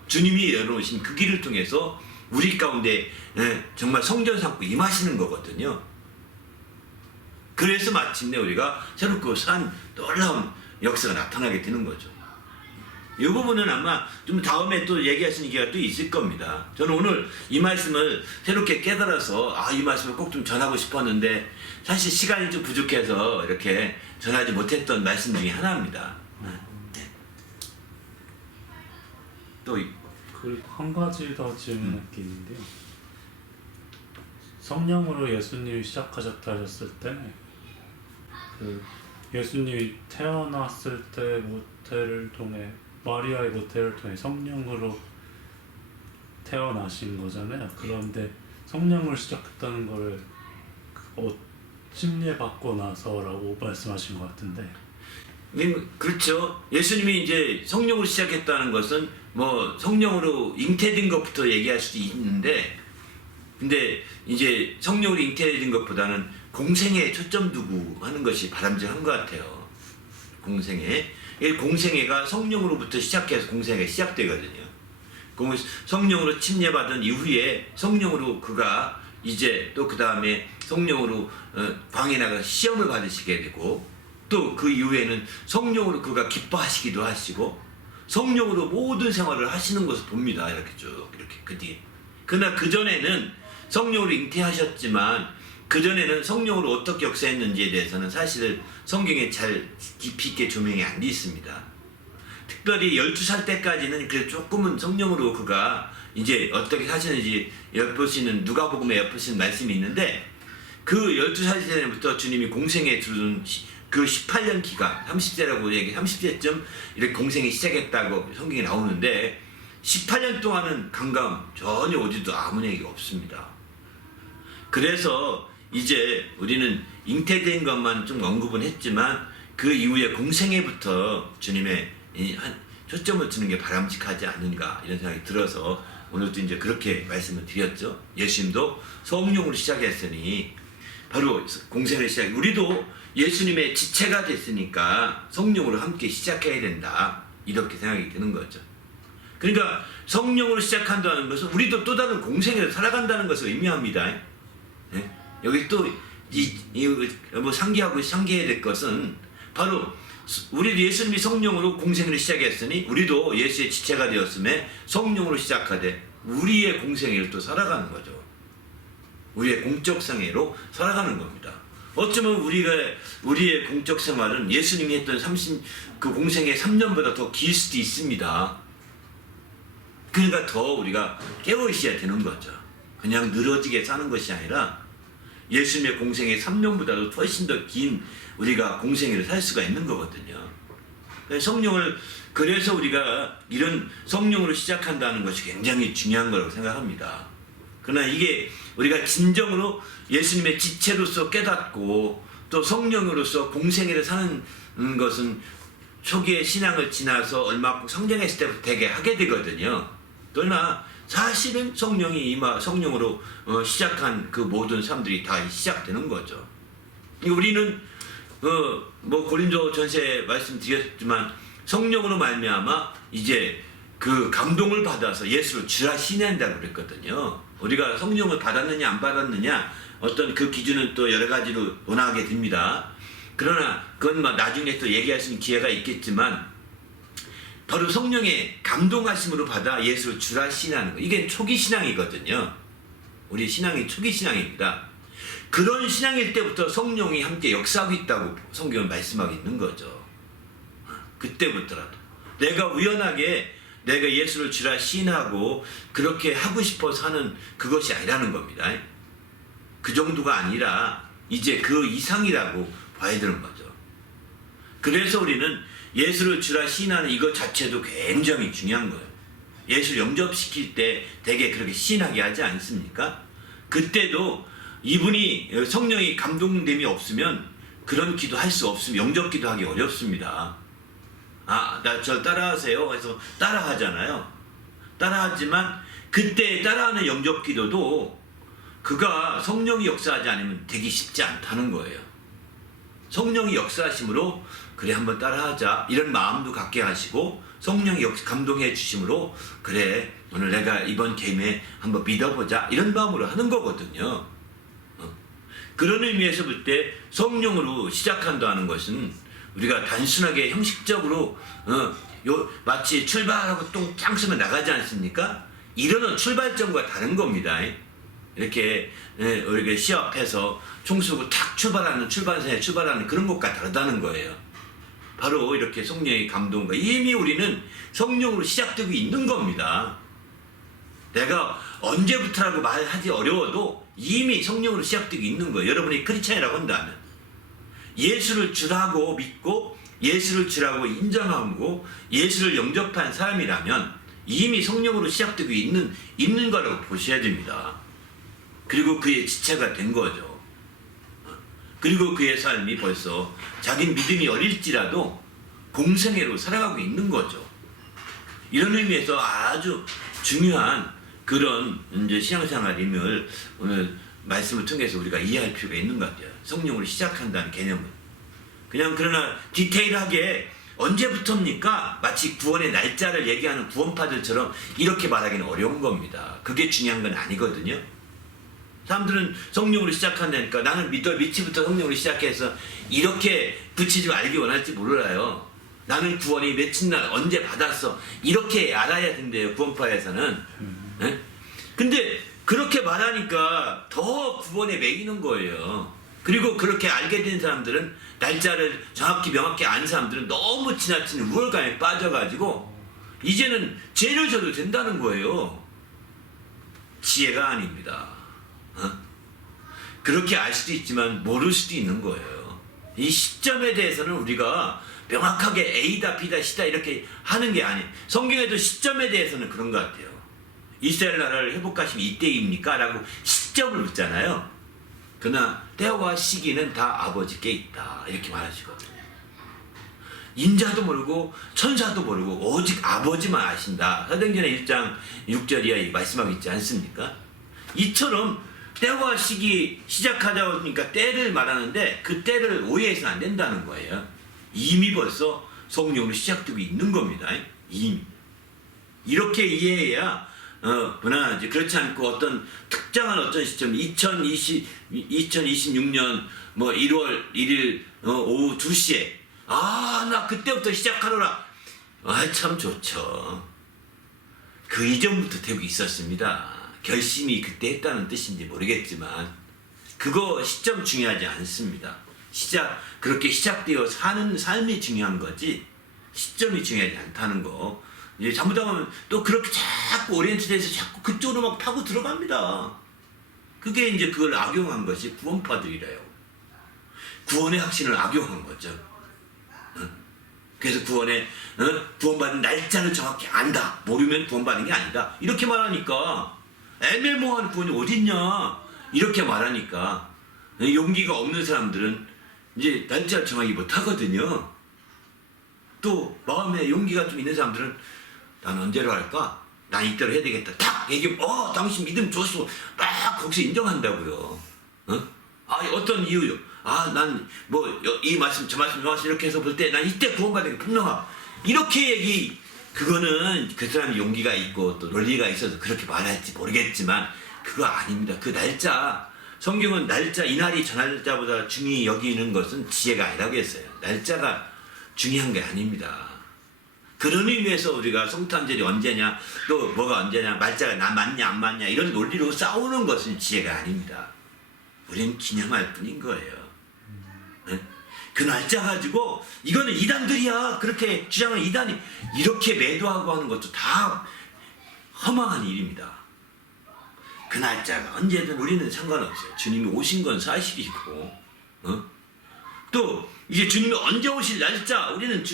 주님이 열어놓으신 그 길을 통해서 우리 가운데 정말 성전 삼고 임하시는 거거든요. 그래서 마침내 우리가 새롭고 산 놀라운 역사가 나타나게 되는 거죠. 이 부분은 아마 좀 다음에 또 얘기할 수 있는 기회가 또 있을 겁니다. 저는 오늘 이 말씀을 새롭게 깨달아서 이 말씀을 꼭 좀 전하고 싶었는데 사실 시간이 좀 부족해서 이렇게 전하지 못했던 말씀 중에 하나입니다. 네. 또 그리고 한 가지 더 질문할 게 있는데요. 성령으로 예수님이 시작하셨다 하셨을 때 그 예수님이 태어났을 때 모태를 통해 마리아의 모태를 통해 성령으로 태어나신 거잖아요. 그런데 성령을 시작했다는 거를 침례 받고 나서라고 말씀하신 것 같은데. 그렇죠. 예수님이 이제 성령으로 시작했다는 것은 뭐 성령으로 잉태된 것부터 얘기할 수도 있는데, 근데 이제 성령으로 잉태된 것보다는 공생애에 초점 두고 하는 것이 바람직한 것 같아요. 공생애. 이 공생애가 성령으로부터 시작해서 공생애가 시작되거든요. 성령으로 침례받은 이후에 성령으로 그가 이제 또 그 다음에 성령으로 광에 나가 시험을 받으시게 되고, 또 그 이후에는 성령으로 그가 기뻐하시기도 하시고 성령으로 모든 생활을 하시는 것을 봅니다. 이렇게 쭉 이렇게 그 뒤에. 그러나 그 전에는 성령으로 잉태하셨지만 그 전에는 성령으로 어떻게 역사했는지에 대해서는 사실은 성경에 잘 깊이 있게 조명이 안 돼 있습니다. 특별히 12살 때까지는 그래도 조금은 성령으로 그가 이제 어떻게 사시는지 엿보시는, 누가복음에 엿보시는 말씀이 있는데, 그 12살 때부터 주님이 공생에 들어온 그 18년 기간, 30세라고 얘기, 30세쯤 이렇게 공생이 시작했다고 성경에 나오는데 18년 동안은 강감 전혀 오지도 아무 얘기가 없습니다. 그래서 이제 우리는 잉태된 것만 좀 언급은 했지만 그 이후에 공생애부터 주님의 초점을 두는 게 바람직하지 않는가 이런 생각이 들어서 오늘도 이제 그렇게 말씀을 드렸죠. 예수님도 성령으로 시작했으니 바로 공생을 시작. 우리도 예수님의 지체가 됐으니까 성령으로 함께 시작해야 된다. 이렇게 생각이 드는 거죠. 그러니까 성령으로 시작한다는 것은 우리도 또 다른 공생애를 살아간다는 것을 의미합니다. 네? 여기 또 뭐 상기해야 될 것은 바로 우리 예수님이 성령으로 공생애를 시작했으니 우리도 예수의 지체가 되었음에 성령으로 시작하되 우리의 공생애를 또 살아가는 거죠. 우리의 공적 생애로 살아가는 겁니다. 어쩌면 우리의 공적 생활은 예수님이 했던 그 공생애 3년보다 더 길 수도 있습니다. 그러니까 더 우리가 깨어 있어야 되는 거죠. 그냥 늘어지게 사는 것이 아니라 예수님의 공생애 3년보다도 훨씬 더 긴 우리가 공생애를 살 수가 있는 거거든요. 그래서 우리가 이런 성령으로 시작한다는 것이 굉장히 중요한 거라고 생각합니다. 그러나 이게 우리가 진정으로 예수님의 지체로서 깨닫고 또 성령으로서 공생애를 사는 것은 초기의 신앙을 지나서 얼마큼 성장했을 때부터 되게 하게 되거든요. 그러나 사실은 성령으로 시작한 그 모든 사람들이 다 시작되는 거죠. 우리는 뭐 고린도 전서에 말씀드렸지만 성령으로 말미암아 이제 그 감동을 받아서 예수를 주라 신뢰한다고 그랬거든요. 우리가 성령을 받았느냐 안 받았느냐 어떤 그 기준은 또 여러 가지로 논하게 됩니다. 그러나 그건 나중에 또 얘기할 수 있는 기회가 있겠지만 바로 성령의 감동하심으로 받아 예수를 주라 신뢰하는 거. 이게 초기 신앙이거든요. 우리 신앙이 초기 신앙입니다. 그런 신앙일 때부터 성령이 함께 역사하고 있다고 성경은 말씀하고 있는 거죠. 그때부터라도 내가 우연하게 내가 예수를 주라 신하고 그렇게 하고 싶어서 하는 그것이 아니라는 겁니다. 그 정도가 아니라 이제 그 이상이라고 봐야 되는 거죠. 그래서 우리는 예수를 주라 신하는 이것 자체도 굉장히 중요한 거예요. 예수를 영접시킬 때 되게 그렇게 신하게 하지 않습니까? 그때도 이분이 성령이 감동됨이 없으면 그런 기도 할 수 없으면 영접 기도하기 어렵습니다. 나 저 따라하세요. 그래서 따라하잖아요. 따라하지만 그때 따라하는 영접 기도도 그가 성령이 역사하지 않으면 되기 쉽지 않다는 거예요. 성령이 역사하심으로 그래 한번 따라하자 이런 마음도 갖게 하시고 성령이 감동해 주심으로 그래 오늘 내가 이번 게임에 한번 믿어보자 이런 마음으로 하는 거거든요. 그런 의미에서 볼 때 성령으로 시작한다는 것은 우리가 단순하게 형식적으로 마치 출발하고 똥짱 쓰면 나가지 않습니까? 이런 출발점과 다른 겁니다. 이렇게 시합해서 총 쏘고 탁 출발하는 출발선에 출발하는 그런 것과 다르다는 거예요. 바로 이렇게 성령의 감동과 이미 우리는 성령으로 시작되고 있는 겁니다. 내가 언제부터라고 말하기 어려워도 이미 성령으로 시작되고 있는 거예요. 여러분이 크리스찬이라고 한다면 예수를 주라고 믿고 예수를 주라고 인정하고 예수를 영접한 사람이라면 이미 성령으로 시작되고 있는 거라고 보셔야 됩니다. 그리고 그의 지체가 된 거죠. 그리고 그의 삶이 벌써 자기 믿음이 어릴지라도 공생애로 살아가고 있는 거죠. 이런 의미에서 아주 중요한 그런 이제 신앙생활임을 오늘 말씀을 통해서 우리가 이해할 필요가 있는 것 같아요. 성령으로 시작한다는 개념은. 그냥 그러나 디테일하게 언제부터입니까? 마치 구원의 날짜를 얘기하는 구원파들처럼 이렇게 말하기는 어려운 겁니다. 그게 중요한 건 아니거든요. 사람들은 성령으로 시작한다니까 나는 미치부터 성령으로 시작해서 이렇게 붙이지 알기 원할지 몰라요. 나는 구원이 며칠 날 언제 받았어 이렇게 알아야 된대요. 구원파에서는. 네? 근데 그렇게 말하니까 더 구원에 매이는 거예요. 그리고 그렇게 알게 된 사람들은 날짜를 정확히 명확히 아는 사람들은 너무 지나친 우월감에 빠져가지고 이제는 죄를 져도 된다는 거예요. 지혜가 아닙니다. 그렇게 알 수도 있지만 모를 수도 있는 거예요. 이 시점에 대해서는 우리가 명확하게 A다 B다 C다 이렇게 하는 게 아니에요. 성경에도 시점에 대해서는 그런 것 같아요. 이스라엘 나라를 회복하시면 이때입니까? 라고 시점을 묻잖아요. 그러나 때와 시기는 다 아버지께 있다 이렇게 말하시거든요. 인자도 모르고 천사도 모르고 오직 아버지만 아신다. 사도행전의 1장 6절이야 말씀하고 있지 않습니까? 이처럼 때와 시기 시작하다 보니까 때를 말하는데 그 때를 오해해서는 안 된다는 거예요. 이미 벌써 성령으로 시작되고 있는 겁니다. 이미. 이렇게 이해해야 무난하지. 그렇지 않고 어떤 특정한 어떤 시점 2026년 뭐 1월 1일 오후 2시에 나 그때부터 시작하노라. 참 좋죠. 그 이전부터 되고 있었습니다. 결심이 그때 했다는 뜻인지 모르겠지만 그거 시점 중요하지 않습니다. 그렇게 시작되어 사는 삶이 중요한 거지 시점이 중요하지 않다는 거. 이제 잘못하면 또 그렇게 자꾸 오리엔트돼서 자꾸 그쪽으로 막 파고 들어갑니다. 그게 이제 그걸 악용한 것이 구원파들이래요. 구원의 확신을 악용한 거죠. 그래서 구원받은 날짜를 정확히 안다. 모르면 구원받는 게 아니다. 이렇게 말하니까 애매모호한 구원이 어딨냐. 이렇게 말하니까 용기가 없는 사람들은 이제 날짜를 정하기 못하거든요. 또 마음에 용기가 좀 있는 사람들은 난 언제로 할까? 난 이때로 해야 되겠다. 탁 얘기하면 당신 믿음 좋소. 막 거기서 인정한다고요. 어떤 이유요? 난 뭐 이 말씀 저 말씀 이렇게 해서 볼 때 난 이때 구원받은 게 분명하. 이렇게 그거는 그 사람이 용기가 있고 또 논리가 있어서 그렇게 말할지 모르겠지만 그거 아닙니다. 그 날짜 성경은 날짜 이날이 저 날짜보다 중히 여기는 것은 지혜가 아니라고 했어요. 날짜가 중요한 게 아닙니다. 그런 의미에서 우리가 성탄절이 언제냐 또 뭐가 언제냐 말짜가 나 맞냐 안 맞냐 이런 논리로 싸우는 것은 지혜가 아닙니다. 우리는 기념할 뿐인 거예요. 네? 그 날짜 가지고 이거는 이단들이야 그렇게 주장하는 이단이 이렇게 매도하고 하는 것도 다 허망한 일입니다. 그 날짜가 언제든 우리는 상관없어요. 주님이 오신 건 사실이고 또 이제 주님이 언제 오실 날짜 우리는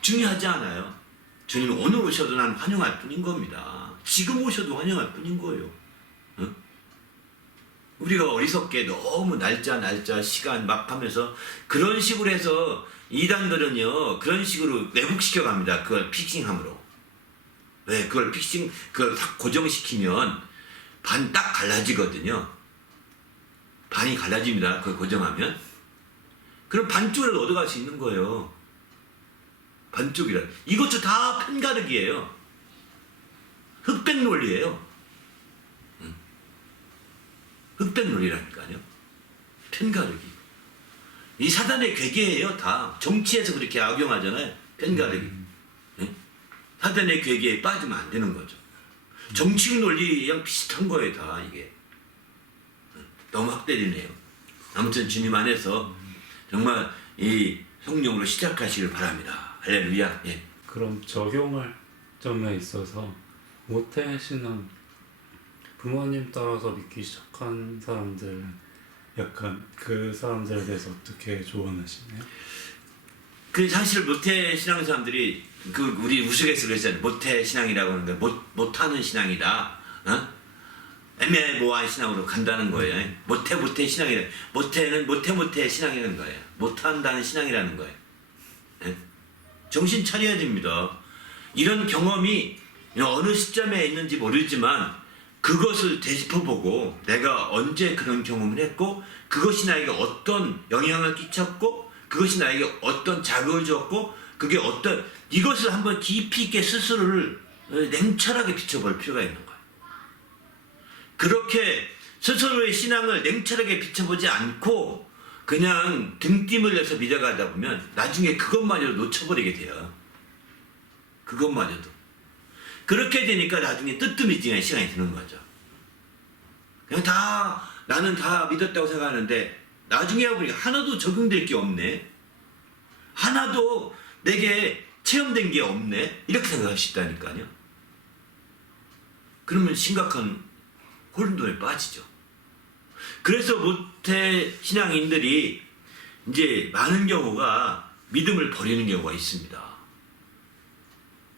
중요하지 않아요. 주님이 오늘 오셔도 난 환영할 뿐인 겁니다. 지금 오셔도 환영할 뿐인 거예요. 우리가 어리석게 너무 날짜 시간 막 하면서 그런 식으로 해서 이단들은요 그런 식으로 왜곡시켜 갑니다. 그걸 픽싱함으로. 왜 그걸 그걸 딱 고정시키면 반 딱 갈라지거든요. 반이 갈라집니다. 그걸 고정하면. 그럼 반쪽이라도 얻어갈 수 있는 거예요. 반쪽이라. 이것도 다 편가르기예요. 흑백 논리예요. 흑백 논리라니까요. 편가르기. 이 사단의 괴계예요. 다 정치에서 그렇게 악용하잖아요. 편가르기. 사단의 괴계에 빠지면 안 되는 거죠. 정치적 논리랑 비슷한 거예요. 다 이게. 너무 학대리네요. 아무튼 주님 안에서 정말 이 성령으로 시작하시길 바랍니다. 할렐루야. 예. 그럼 적용할 점에 있어서 모태신앙 부모님 따라서 믿기 시작한 사람들 약간 그 사람들에 대해서 어떻게 조언하시나요? 그 사실 모태 신앙 사람들이 우리 우스갯소리로 했잖아요. 모태 신앙이라고 하는 거 못하는 신앙이다. 애매모호한 신앙으로 간다는 거예요. 모태 신앙이라. 모태는 모태 신앙이라는 거예요. 못한다는 신앙이라는 거예요. 정신 차려야 됩니다. 이런 경험이 어느 시점에 있는지 모르지만 그것을 되짚어보고 내가 언제 그런 경험을 했고 그것이 나에게 어떤 영향을 끼쳤고 그것이 나에게 어떤 자극을 주었고 그게 어떤 이것을 한번 깊이 있게 스스로를 냉철하게 비춰볼 필요가 있는 거예요. 그렇게 스스로의 신앙을 냉철하게 비춰보지 않고 그냥 등짐을 내서 믿어가다 보면 나중에 그것마저도 놓쳐버리게 돼요. 그것마저도. 그렇게 되니까 나중에 뜨뜻미지근한 시간이 드는 거죠. 그냥 나는 다 믿었다고 생각하는데 나중에 보니까 하나도 적용될 게 없네. 하나도 내게 체험된 게 없네. 이렇게 생각할 수 있다니까요. 그러면 심각한 혼돈에 빠지죠. 그래서 모태 신앙인들이 이제 많은 경우가 믿음을 버리는 경우가 있습니다.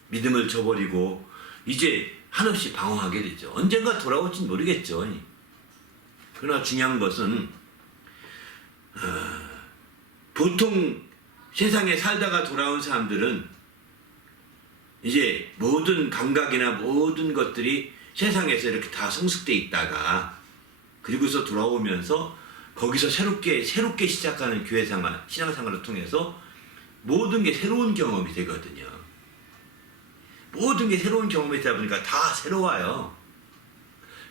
믿음을 저버리고 이제 한없이 방황하게 되죠. 언젠가 돌아올지는 모르겠죠. 그러나 중요한 것은 보통 세상에 살다가 돌아온 사람들은 이제 모든 감각이나 모든 것들이 세상에서 이렇게 다 성숙돼 있다가 그리고서 돌아오면서 거기서 새롭게 시작하는 교회생활, 신앙생활을 통해서 모든 게 새로운 경험이 되거든요. 모든 게 새로운 경험이 되다 보니까 다 새로워요.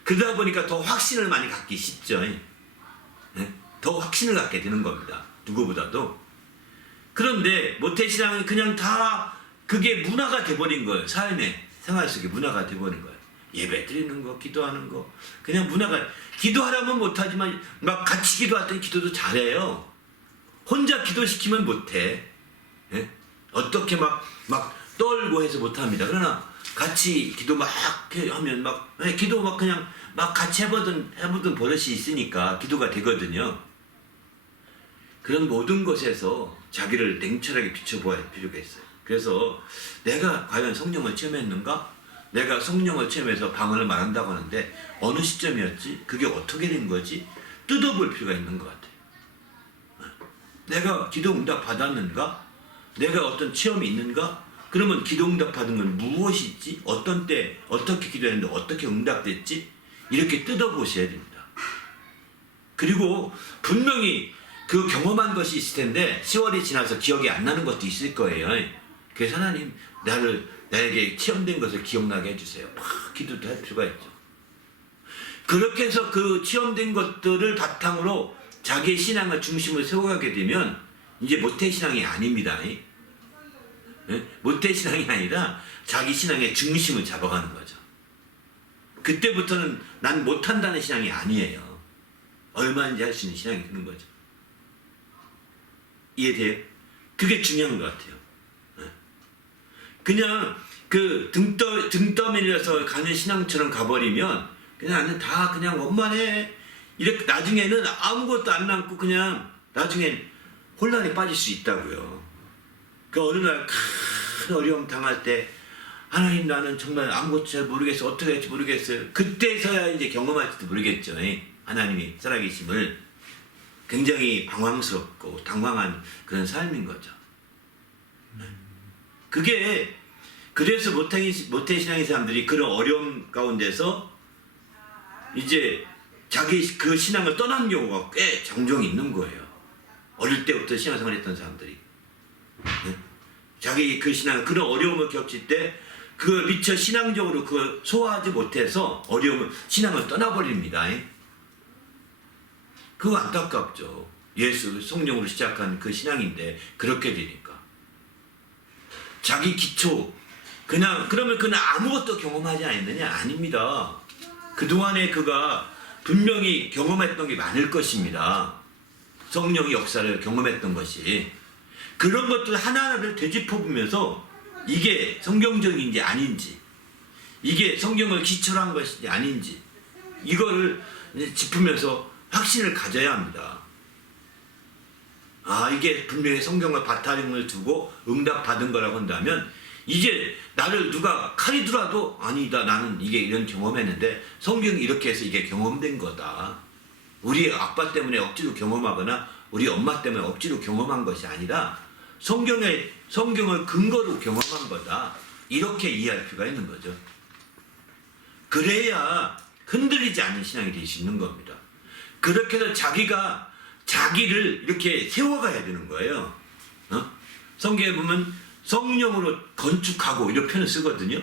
그러다 보니까 더 확신을 많이 갖기 쉽죠. 네? 더 확신을 갖게 되는 겁니다. 누구보다도. 그런데 모태신앙은 그냥 다 그게 문화가 돼버린 거예요. 삶의 생활 속에 문화가 돼버린 거예요. 예배 드리는 거, 기도하는 거. 그냥 문화가, 기도하라면 못하지만 막 같이 기도할 때 기도도 잘해요. 혼자 기도시키면 못해. 예? 어떻게 막 떨고 해서 못합니다. 그러나 같이 기도 막 하면 기도 막 그냥 막 같이 해보던 버릇이 있으니까 기도가 되거든요. 그런 모든 것에서 자기를 냉철하게 비춰보아야 할 필요가 있어요. 그래서 내가 과연 성령을 체험했는가? 내가 성령을 체험해서 방언을 말한다고 하는데 어느 시점이었지? 그게 어떻게 된 거지? 뜯어볼 필요가 있는 것 같아요. 내가 기도 응답 받았는가? 내가 어떤 체험이 있는가? 그러면 기도 응답 받은 건 무엇이 있지? 어떤 때 어떻게 기도했는데 어떻게 응답됐지? 이렇게 뜯어보셔야 됩니다. 그리고 분명히 그 경험한 것이 있을 텐데 세월이 지나서 기억이 안 나는 것도 있을 거예요. 그래서 하나님 나에게 체험된 것을 기억나게 해주세요. 막 기도도 할 필요가 있죠. 그렇게 해서 그 체험된 것들을 바탕으로 자기의 신앙을 중심을 세워가게 되면 이제 모태신앙이 아닙니다. 모태신앙이 아니라 자기 신앙의 중심을 잡아가는 거죠. 그때부터는 난 못한다는 신앙이 아니에요. 얼마든지 할 수 있는 신앙이 되는 거죠. 이해돼요? 그게 중요한 것 같아요. 그냥 그 등떠밀려서 가는 신앙처럼 가버리면 그냥 나는 다 그냥 원만해. 이렇게 나중에는 아무것도 안 남고 그냥 나중엔 혼란에 빠질 수 있다고요. 그 어느 날 큰 어려움 당할 때 하나님 나는 정말 아무것도 잘 모르겠어. 어떻게 할지 모르겠어요. 그때서야 이제 경험할지도 모르겠죠. 하나님이 살아계심을. 굉장히 방황스럽고 당황한 그런 삶인 거죠. 그게 그래서 모태신앙의 사람들이 그런 어려움 가운데서 이제 자기 그 신앙을 떠난 경우가 꽤 종종 있는 거예요. 어릴 때부터 신앙생활 했던 사람들이. 자기 그 신앙, 그런 어려움을 겹칠 때 그걸 미처 신앙적으로 그걸 소화하지 못해서 신앙을 떠나버립니다. 그거 안타깝죠. 예수, 성령으로 시작한 그 신앙인데 그렇게 되니까. 자기 기초, 그러면 그는 아무것도 경험하지 않았느냐? 아닙니다. 그동안에 그가 분명히 경험했던 게 많을 것입니다. 성령의 역사를 경험했던 것이. 그런 것들 하나하나를 되짚어보면서 이게 성경적인지 아닌지, 이게 성경을 기초로 한 것인지 아닌지, 이거를 짚으면서 확신을 가져야 합니다. 이게 분명히 성경을 바탕을 두고 응답받은 거라고 한다면 이제 나를 누가 칼이 들어도 아니다, 나는 이게 이런 경험했는데 성경이 이렇게 해서 이게 경험된 거다. 우리 아빠 때문에 억지로 경험하거나 우리 엄마 때문에 억지로 경험한 것이 아니라 성경을 근거로 경험한 거다. 이렇게 이해할 필요가 있는 거죠. 그래야 흔들리지 않는 신앙이 될 수 있는 겁니다. 그렇게 해서 자기가 자기를 이렇게 세워가야 되는 거예요. 성경에 보면 성령으로 건축하고 이런 표현을 쓰거든요.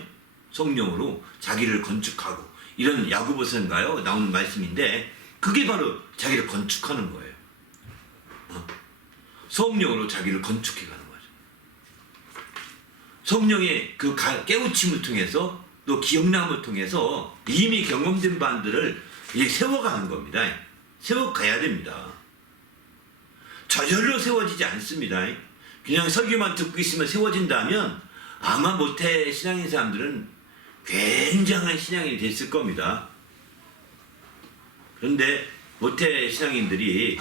성령으로 자기를 건축하고 이런 야고보서인가요? 나오는 말씀인데 그게 바로 자기를 건축하는 거예요. 성령으로 자기를 건축해가는 거죠. 성령의 그 깨우침을 통해서 또 기억남을 통해서 이미 경험된 바들을 세워가는 겁니다. 세워가야 됩니다. 저절로 세워지지 않습니다. 그냥 설교만 듣고 있으면 세워진다면 아마 모태 신앙인 사람들은 굉장한 신앙인이 됐을 겁니다. 그런데 모태 신앙인들이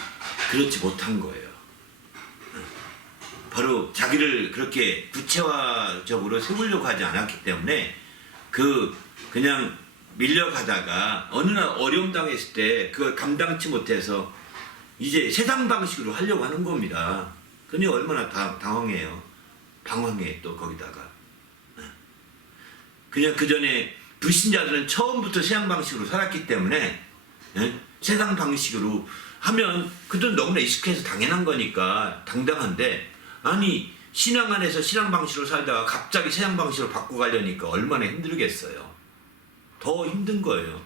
그렇지 못한 거예요. 바로 자기를 그렇게 구체화적으로 세우려고 하지 않았기 때문에 그냥 밀려가다가 어느 날 어려움 당했을 때 그걸 감당치 못해서 이제 세상 방식으로 하려고 하는 겁니다. 그니 얼마나 당황해요. 방황해 또 거기다가. 그냥 그 전에 불신자들은 처음부터 세상 방식으로 살았기 때문에 세상 방식으로 하면 그들은 너무나 익숙해서 당연한 거니까 당당한데 아니 신앙 안에서 신앙 방식으로 살다가 갑자기 세상 방식으로 바꿔가려니까 얼마나 힘들겠어요. 더 힘든 거예요.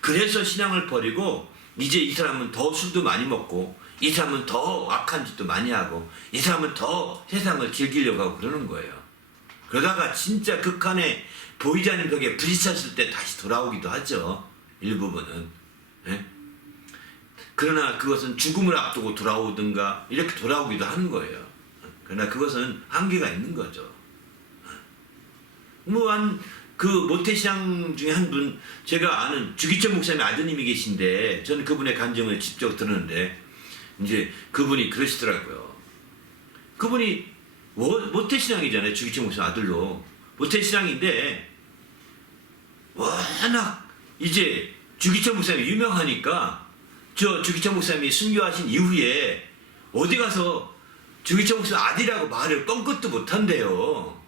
그래서 신앙을 버리고 이제 이 사람은 더 술도 많이 먹고 이 사람은 더 악한 짓도 많이 하고 이 사람은 더 세상을 즐기려고 하고 그러는 거예요. 그러다가 진짜 극한에 보이지 않는 벽에 부딪혔을 때 다시 돌아오기도 하죠. 일부분은. 예? 그러나 그것은 죽음을 앞두고 돌아오든가 이렇게 돌아오기도 하는 거예요. 그러나 그것은 한계가 있는 거죠. 그 모태신앙 중에 한 분, 제가 아는 주기철 목사님 아드님이 계신데, 저는 그분의 간증을 직접 들었는데, 이제 그분이 그러시더라고요. 그분이 모태신앙이잖아요. 주기철 목사님 아들로. 모태신앙인데, 워낙 이제 주기철 목사님이 유명하니까, 저 주기철 목사님이 순교하신 이후에 어디 가서 주기철 목사님 아들이라고 말을 뻥끗도 못한대요.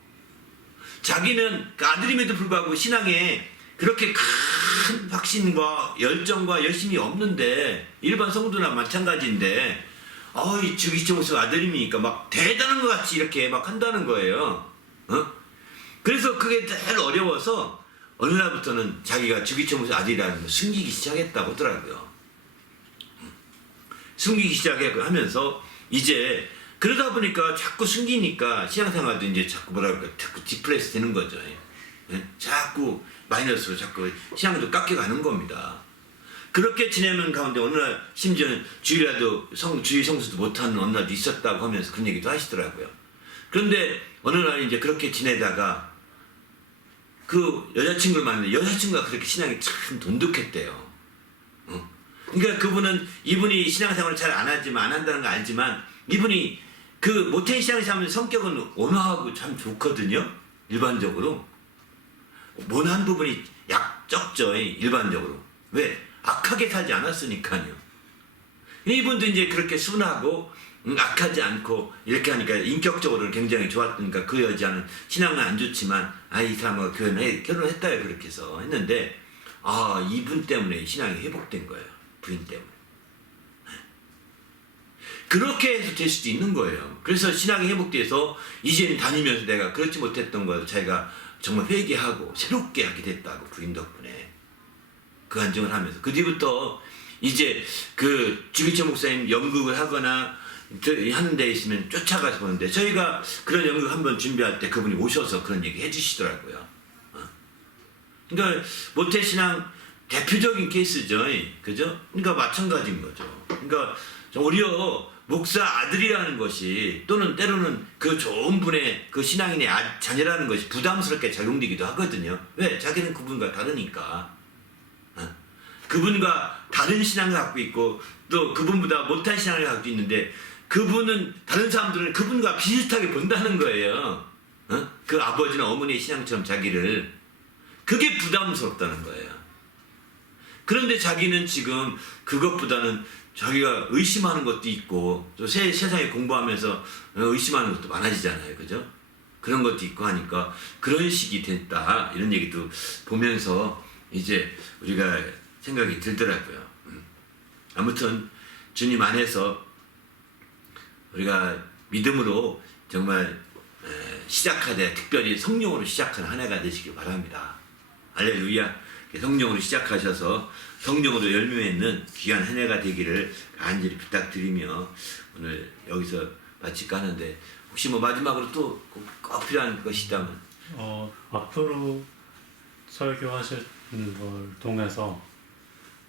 자기는 그 아들임에도 불구하고 신앙에 그렇게 큰 확신과 열정과 열심이 없는데 일반 성도나 마찬가지인데 이 주기철 목사님 아들이니까 막 대단한 것 같이 이렇게 막 한다는 거예요. 그래서 그게 제일 어려워서 어느 날부터는 자기가 주기철 목사님 아들이라는 걸 숨기기 시작했다고 하더라고요. 숨기기 시작하면서 이제 그러다 보니까 자꾸 숨기니까 신앙생활도 이제 자꾸 자꾸 디프레스 되는 거죠. 예? 자꾸 마이너스로 자꾸 신앙도 깎여가는 겁니다. 그렇게 지내는 가운데 어느 날 심지어는 주일에도 주일 성수도 못하는 어느 날도 있었다고 하면서 그런 얘기도 하시더라고요. 그런데 어느 날 이제 그렇게 지내다가 그 여자친구를 만났는데 여자친구가 그렇게 신앙이 참 돈독했대요. 그러니까 이분이 신앙생활을 잘 안 하지만 안 한다는 거 알지만 이분이 그 모태신앙을 하면 성격은 온화하고 참 좋거든요. 일반적으로. 모난 부분이 적죠. 일반적으로. 왜? 악하게 살지 않았으니까요. 이분도 이제 그렇게 순하고 악하지 않고 이렇게 하니까 인격적으로는 굉장히 좋았으니까 그 여자는 신앙은 안 좋지만 이 사람과 결혼했다요. 그렇게 해서 했는데 이분 때문에 신앙이 회복된 거예요. 부인 때문에. 그렇게 해서 될 수도 있는 거예요. 그래서 신앙이 회복돼서 이제는 다니면서 내가 그렇지 못했던 걸 자기가 정말 회개하고 새롭게 하게 됐다고 부인 덕분에 그 간증을 하면서 그 뒤부터 이제 그 주기철 목사님 연극을 하거나 하는 데 있으면 쫓아가서 보는데 저희가 그런 연극 한번 준비할 때 그분이 오셔서 그런 얘기 해주시더라고요. 그러니까 모태신앙 대표적인 케이스죠. 그죠? 그러니까 마찬가지인 거죠. 그러니까 오히려 목사 아들이라는 것이 또는 때로는 그 좋은 분의 그 신앙인의 자녀라는 것이 부담스럽게 작용되기도 하거든요. 왜? 자기는 그분과 다르니까. 그분과 다른 신앙을 갖고 있고 또 그분보다 못한 신앙을 갖고 있는데 그분은 다른 사람들은 그분과 비슷하게 본다는 거예요. 그 아버지나 어머니의 신앙처럼 자기를. 그게 부담스럽다는 거예요. 그런데 자기는 지금 그것보다는 자기가 의심하는 것도 있고 또 세상에 공부하면서 의심하는 것도 많아지잖아요. 그죠? 그런 것도 있고 하니까 그런 식이 됐다 이런 얘기도 보면서 이제 우리가 생각이 들더라고요. 아무튼 주님 안에서 우리가 믿음으로 정말 시작하되 특별히 성령으로 시작하는 한 해가 되시길 바랍니다. 할렐루야. 성령으로 시작하셔서 성령으로 열매 맺는 귀한 한 해가 되기를 간절히 부탁드리며 오늘 여기서 마칠까 하는데 혹시 뭐 마지막으로 또 꼭 필요한 것이 있다면 앞으로 설교하시는 걸 통해서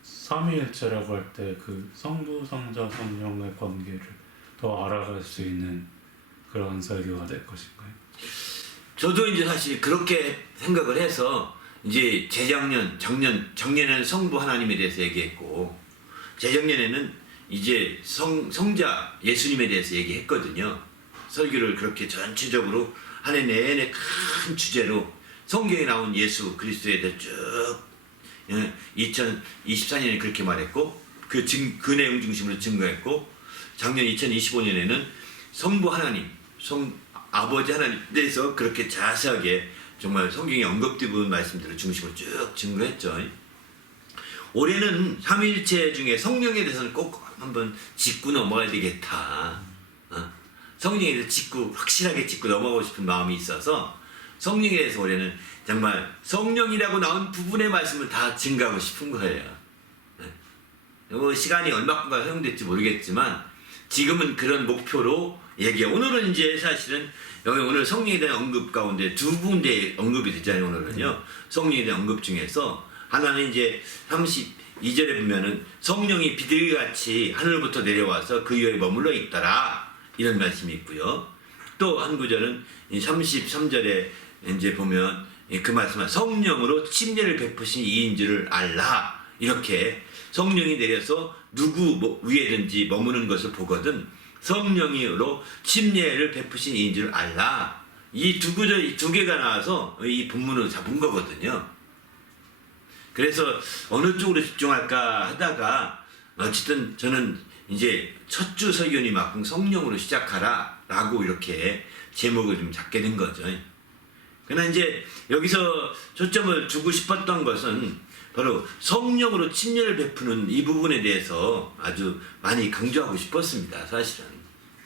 삼위일체라고 할 때 그 성부, 성자, 성령의 관계를 더 알아갈 수 있는 그런 설교가 될 것인가요? 저도 이제 사실 그렇게 생각을 해서 이제 작년에는 성부 하나님에 대해서 얘기했고 재작년에는 이제 성자 예수님에 대해서 얘기했거든요. 설교를 그렇게 전체적으로 한 해 내내 큰 주제로 성경에 나온 예수 그리스도에 대해 쭉 2024년에 그렇게 말했고 그 내용 중심으로 증거했고 작년 2025년에는 성부 하나님, 아버지 하나님에 대해서 그렇게 자세하게 정말 성경에 언급된 말씀들을 중심으로 쭉 증거했죠. 올해는 삼위일체 중에 성령에 대해서는 꼭 한번 짚고 넘어가야 되겠다. 성령에 대해서 확실하게 짚고 넘어가고 싶은 마음이 있어서 성령에 대해서 올해는 정말 성령이라고 나온 부분의 말씀을 다 증거하고 싶은 거예요. 시간이 얼마큼가 허용될지 모르겠지만 지금은 그런 목표로 오늘은 이제 사실은 여기 오늘 성령에 대한 언급 가운데 두 군데 언급이 되잖아요. 오늘은요. 성령에 대한 언급 중에서 하나는 이제 32절에 보면은 성령이 비둘기같이 하늘부터 내려와서 그 위에 머물러 있더라 이런 말씀이 있고요. 또 한 구절은 33절에 이제 보면 그 말씀은 성령으로 침례를 베푸신 이인 줄을 알라 이렇게 성령이 내려서 누구 위에든지 머무는 것을 보거든 성령으로 침례를 베푸신 이인 줄 알라. 이 두 구절 두 개가 나와서 이 본문을 잡은 거거든요. 그래서 어느 쪽으로 집중할까 하다가 어쨌든 저는 이제 첫 주 설교니만큼 성령으로 시작하라 라고 이렇게 제목을 좀 잡게 된 거죠. 그러나 이제 여기서 초점을 두고 싶었던 것은 바로 성령으로 침례를 베푸는 이 부분에 대해서 아주 많이 강조하고 싶었습니다. 사실은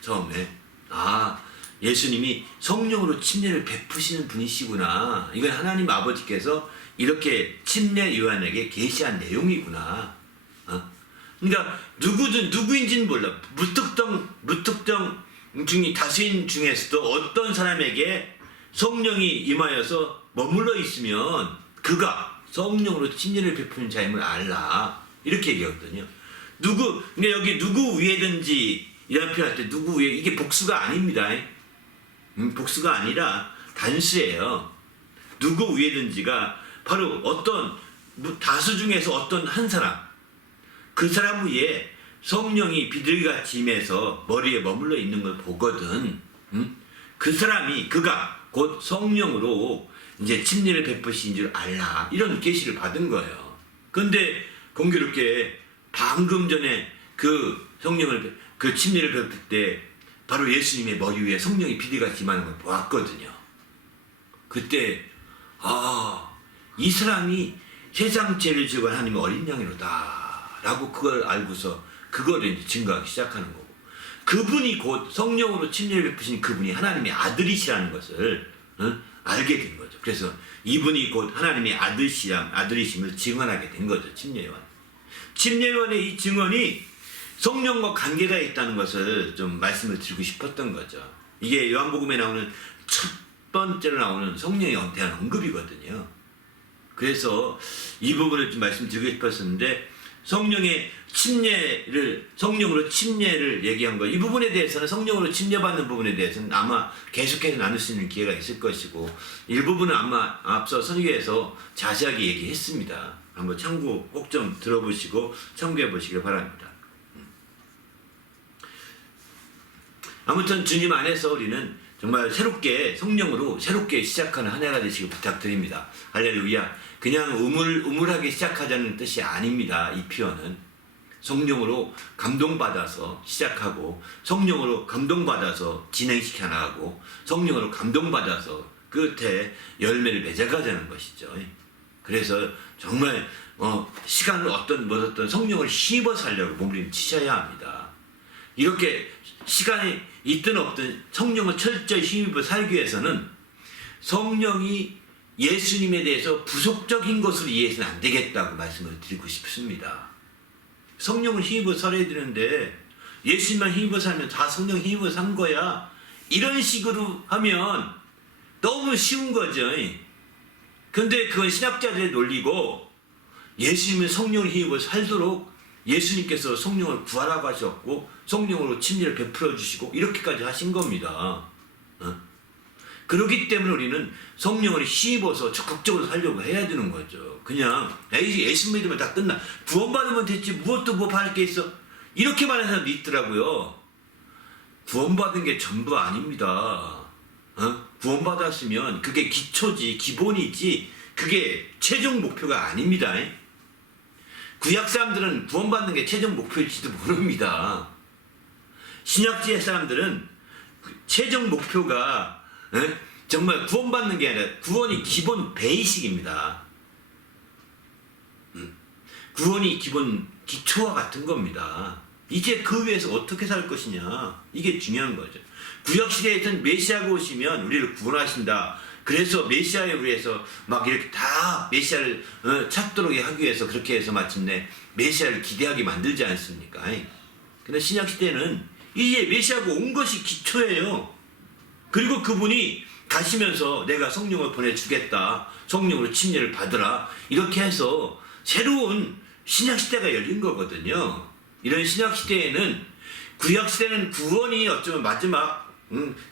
처음에 예수님이 성령으로 침례를 베푸시는 분이시구나. 이건 하나님 아버지께서 이렇게 침례 요한에게 계시한 내용이구나. 그러니까 누구인지는 몰라. 무특정 중에 다수인 중에서도 어떤 사람에게 성령이 임하여서 머물러 있으면 그가 성령으로 침례를 베푸는 자임을 알라. 이렇게 얘기하거든요. 근데 여기 누구 위에든지 이런 표현할 때 누구 위에 이게 복수가 아닙니다. 복수가 아니라 단수예요. 누구 위에든지가 바로 어떤 다수 중에서 어떤 한 사람 그 사람 위에 성령이 비둘기같이 임해서 머리에 머물러 있는 걸 보거든. 그 사람이 그가 곧 성령으로 이제 침례를 베푸신 줄 알라 이런 계시를 받은 거예요. 그런데 공교롭게 방금 전에 그 침례를 베풀 때 바로 예수님의 머리 위에 성령이 비둘기같이 임하는 걸 보았거든요. 그때 이 사람이 세상 죄를 지은 하나님의 어린 양이로다 라고 그걸 알고서 그거를 이제 증거하기 시작하는 거고 그분이 곧 성령으로 침례를 베푸신 그분이 하나님의 아들이시라는 것을 알게 된 거죠. 그래서 이분이 곧 하나님의 아들이심을 증언하게 된 거죠. 침례요한의 이 증언이 성령과 관계가 있다는 것을 좀 말씀을 드리고 싶었던 거죠. 이게 요한복음에 나오는 첫 번째로 나오는 성령에 대한 언급이거든요. 그래서 이 부분을 좀 말씀드리고 싶었었는데 성령으로 침례를 얘기한 거, 이 부분에 대해서는 성령으로 침례받는 부분에 대해서는 아마 계속해서 나눌 수 있는 기회가 있을 것이고, 일부분은 아마 앞서 설교에서 자세하게 얘기했습니다. 한번 참고 꼭 좀 들어보시고 참고해 보시길 바랍니다. 아무튼 주님 안에서 우리는 정말 성령으로 새롭게 시작하는 한 해가 되시길 부탁드립니다. 할렐루야. 그냥 우물하게 시작하자는 뜻이 아닙니다. 이 표현은 성령으로 감동받아서 시작하고 성령으로 감동받아서 진행시켜 나가고 성령으로 감동받아서 끝에 열매를 맺어가자는 것이죠. 그래서 정말 시간을 어떤 성령을 힘입어 살려고 몸부림 치셔야 합니다. 이렇게 시간이 있든 없든 성령을 철저히 힘입어 살기 위해서는 성령이 예수님에 대해서 부속적인 것으로 이해해서는 안 되겠다고 말씀을 드리고 싶습니다. 성령을 힘입어 살아야 되는데 예수님만 힘입어 살면 다 성령 힘입어 산 거야. 이런 식으로 하면 너무 쉬운 거죠. 근데 그건 신학자들의 논리고 예수님은 성령을 힘입어 살도록 예수님께서 성령을 구하라고 하셨고 성령으로 침례를 베풀어 주시고 이렇게까지 하신 겁니다. 그렇기 때문에 우리는 성령을 힘입어서 적극적으로 살려고 해야 되는 거죠. 그냥 예수 믿으면 다 끝나. 구원받으면 됐지 무엇도 뭐 바랄 게 있어. 이렇게 말하는 사람도 있더라고요. 구원받은 게 전부 아닙니다. 구원받았으면 그게 기초지 기본이지 그게 최종 목표가 아닙니다. 구약 사람들은 구원받는 게 최종 목표일지도 모릅니다. 신약지의 사람들은 최종 목표가 정말 구원받는 게 아니라 구원이 기본 베이식입니다. 구원이 기본 기초와 같은 겁니다. 이제 그 위에서 어떻게 살 것이냐 이게 중요한 거죠. 구약시대에서는 메시아가 오시면 우리를 구원하신다. 그래서 메시아에 위해서 막 이렇게 다 메시아를 찾도록 하기 위해서 그렇게 해서 마침내 메시아를 기대하게 만들지 않습니까? 근데 신약시대는 이제 메시아가 온 것이 기초예요. 그리고 그분이 가시면서 내가 성령을 보내주겠다. 성령으로 침례를 받으라. 이렇게 해서 새로운 신약시대가 열린 거거든요. 이런 신약시대에는 구약시대는 구원이 어쩌면 마지막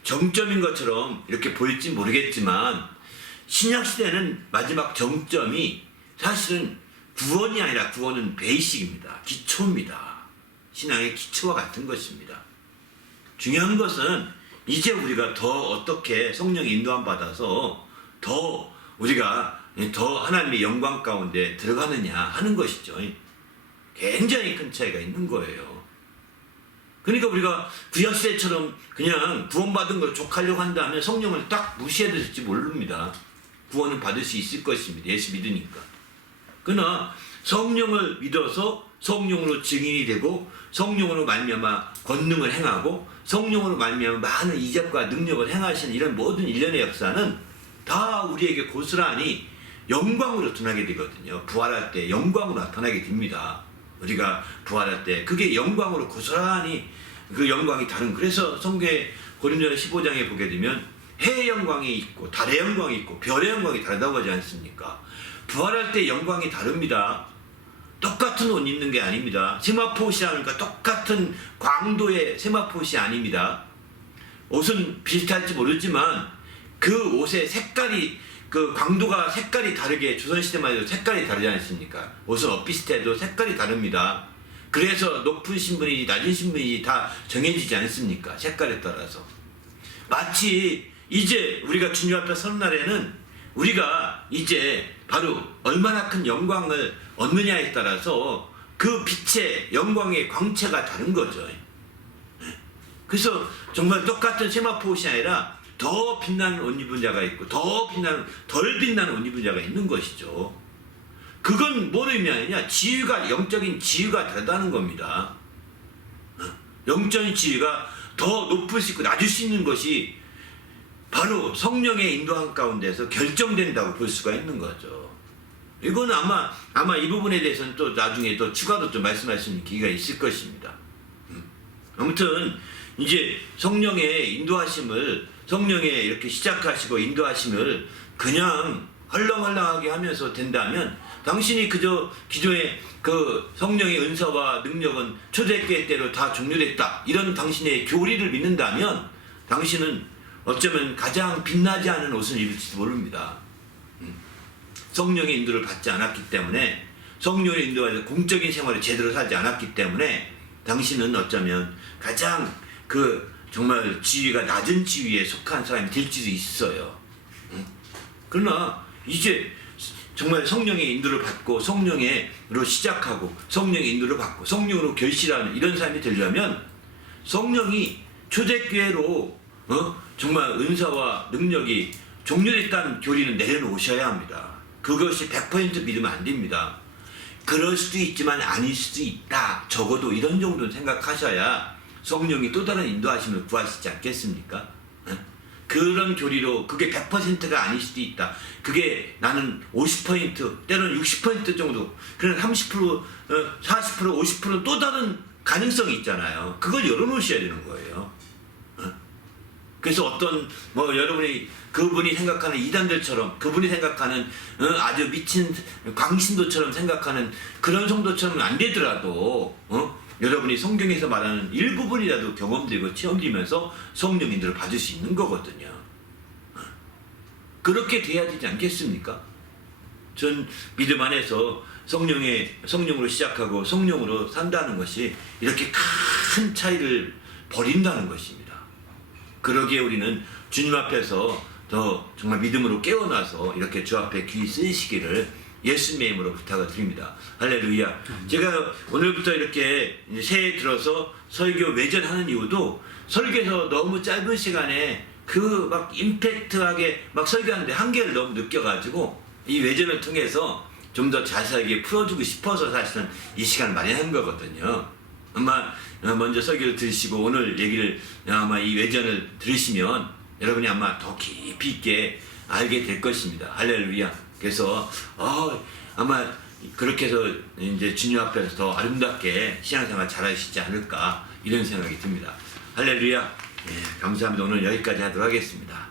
정점인 것처럼 이렇게 보일지 모르겠지만 신약시대는 마지막 정점이 사실은 구원이 아니라 구원은 베이식입니다. 기초입니다. 신앙의 기초와 같은 것입니다. 중요한 것은 이제 우리가 더 어떻게 성령의 인도함 받아서 더 우리가 더 하나님의 영광 가운데 들어가느냐 하는 것이죠. 굉장히 큰 차이가 있는 거예요. 그러니까 우리가 구약시대처럼 그냥 구원받은 걸 족하려고 한다면 성령을 딱 무시해야 될지 모릅니다. 구원은 받을 수 있을 것입니다. 예수 믿으니까. 그러나 성령을 믿어서 성령으로 증인이 되고 성령으로 말미암아 권능을 행하고 성령으로 말미암아 많은 이적과 능력을 행하시는 이런 모든 일련의 역사는 다 우리에게 고스란히 영광으로 나타나게 되거든요. 부활할 때 영광으로 나타나게 됩니다. 우리가 부활할 때 그게 영광으로 고스란히 그 영광이 다른. 그래서 성경에 고린도서 15장에 보게 되면 해의 영광이 있고 달의 영광이 있고 별의 영광이 다르다고 하지 않습니까? 부활할 때 영광이 다릅니다. 똑같은 옷 입는 게 아닙니다. 세마포옷이라니까 똑같은 광도의 세마포옷이 아닙니다. 옷은 비슷할지 모르지만 그 옷의 색깔이 그 광도가 색깔이 다르게 조선시대만 해도 색깔이 다르지 않습니까? 옷은 엇비슷해도 색깔이 다릅니다. 그래서 높은 신분이지 낮은 신분이지 다 정해지지 않습니까? 색깔에 따라서. 마치 이제 우리가 주님 앞에 서는 날에는 우리가 이제 바로 얼마나 큰 영광을 얻느냐에 따라서 그 빛의 영광의 광채가 다른 거죠. 그래서 정말 똑같은 세마포 옷이 아니라 더 빛나는 옷 입은 자가 있고 덜 빛나는 옷 입은 자가 있는 것이죠. 그건 뭘 의미하느냐? 지위가, 영적인 지위가 다르다는 겁니다. 영적인 지위가 더 높을 수 있고 낮을 수 있는 것이 바로 성령의 인도함 가운데서 결정된다고 볼 수가 있는 거죠. 이건 아마 이 부분에 대해서는 또 나중에 또 추가로 좀 말씀할 수 있는 기회가 있을 것입니다. 아무튼 이제 성령의 인도하심을 성령에 이렇게 시작하시고 인도하심을 그냥 헐렁헐렁하게 하면서 된다면 당신이 그저 기존의 그 성령의 은사와 능력은 초대교회 때로 다 종료됐다 이런 당신의 교리를 믿는다면 당신은 어쩌면 가장 빛나지 않은 옷을 입을지도 모릅니다. 성령의 인도를 받지 않았기 때문에 성령의 인도에서 공적인 생활을 제대로 살지 않았기 때문에 당신은 어쩌면 가장 그 정말 지위가 낮은 지위에 속한 사람이 될지도 있어요. 그러나 이제 정말 성령의 인도를 받고 성령으로 시작하고 성령의 인도를 받고 성령으로 결실하는 이런 삶이 되려면 성령이 초대교회로 정말 은사와 능력이 종료됐다는 교리는 내려놓으셔야 합니다. 그것이 100% 믿으면 안 됩니다. 그럴 수도 있지만 아닐 수도 있다. 적어도 이런 정도는 생각하셔야 성령이 또 다른 인도하심을 구하시지 않겠습니까? 그런 교리로 그게 100%가 아닐 수도 있다. 그게 나는 50% 때로는 60% 정도 그런 30% 40% 50%는 또 다른 가능성이 있잖아요. 그걸 열어놓으셔야 되는 거예요. 그래서 어떤 여러분이 그분이 생각하는 이단들처럼 그분이 생각하는 아주 미친 광신도처럼 생각하는 그런 성도처럼 안 되더라도 여러분이 성경에서 말하는 일부분이라도 경험되고 체험되면서 성령 인도를 받을 수 있는 거거든요. 그렇게 돼야 되지 않겠습니까? 전 믿음 안에서 성령으로 시작하고 성령으로 산다는 것이 이렇게 큰 차이를 벌인다는 것입니다. 그러기에 우리는 주님 앞에서 더 정말 믿음으로 깨어나서 이렇게 주 앞에 귀 쓰시기를 예수님의 이름으로 부탁을 드립니다. 할렐루야. 제가 오늘부터 이렇게 새해 들어서 설교 외전하는 이유도 설교에서 너무 짧은 시간에 그 막 임팩트하게 막 설교하는데 한계를 너무 느껴가지고 이 외전을 통해서 좀 더 자세하게 풀어주고 싶어서 사실은 이 시간 마련한 거거든요. 아마 먼저 설교를 들으시고 오늘 얘기를 아마 이 외전을 들으시면 여러분이 아마 더 깊이 있게 알게 될 것입니다. 할렐루야. 그래서 아마 그렇게 해서 이제 주님 앞에서 더 아름답게 신앙생활 잘하시지 않을까 이런 생각이 듭니다. 할렐루야. 네, 감사합니다. 오늘 여기까지 하도록 하겠습니다.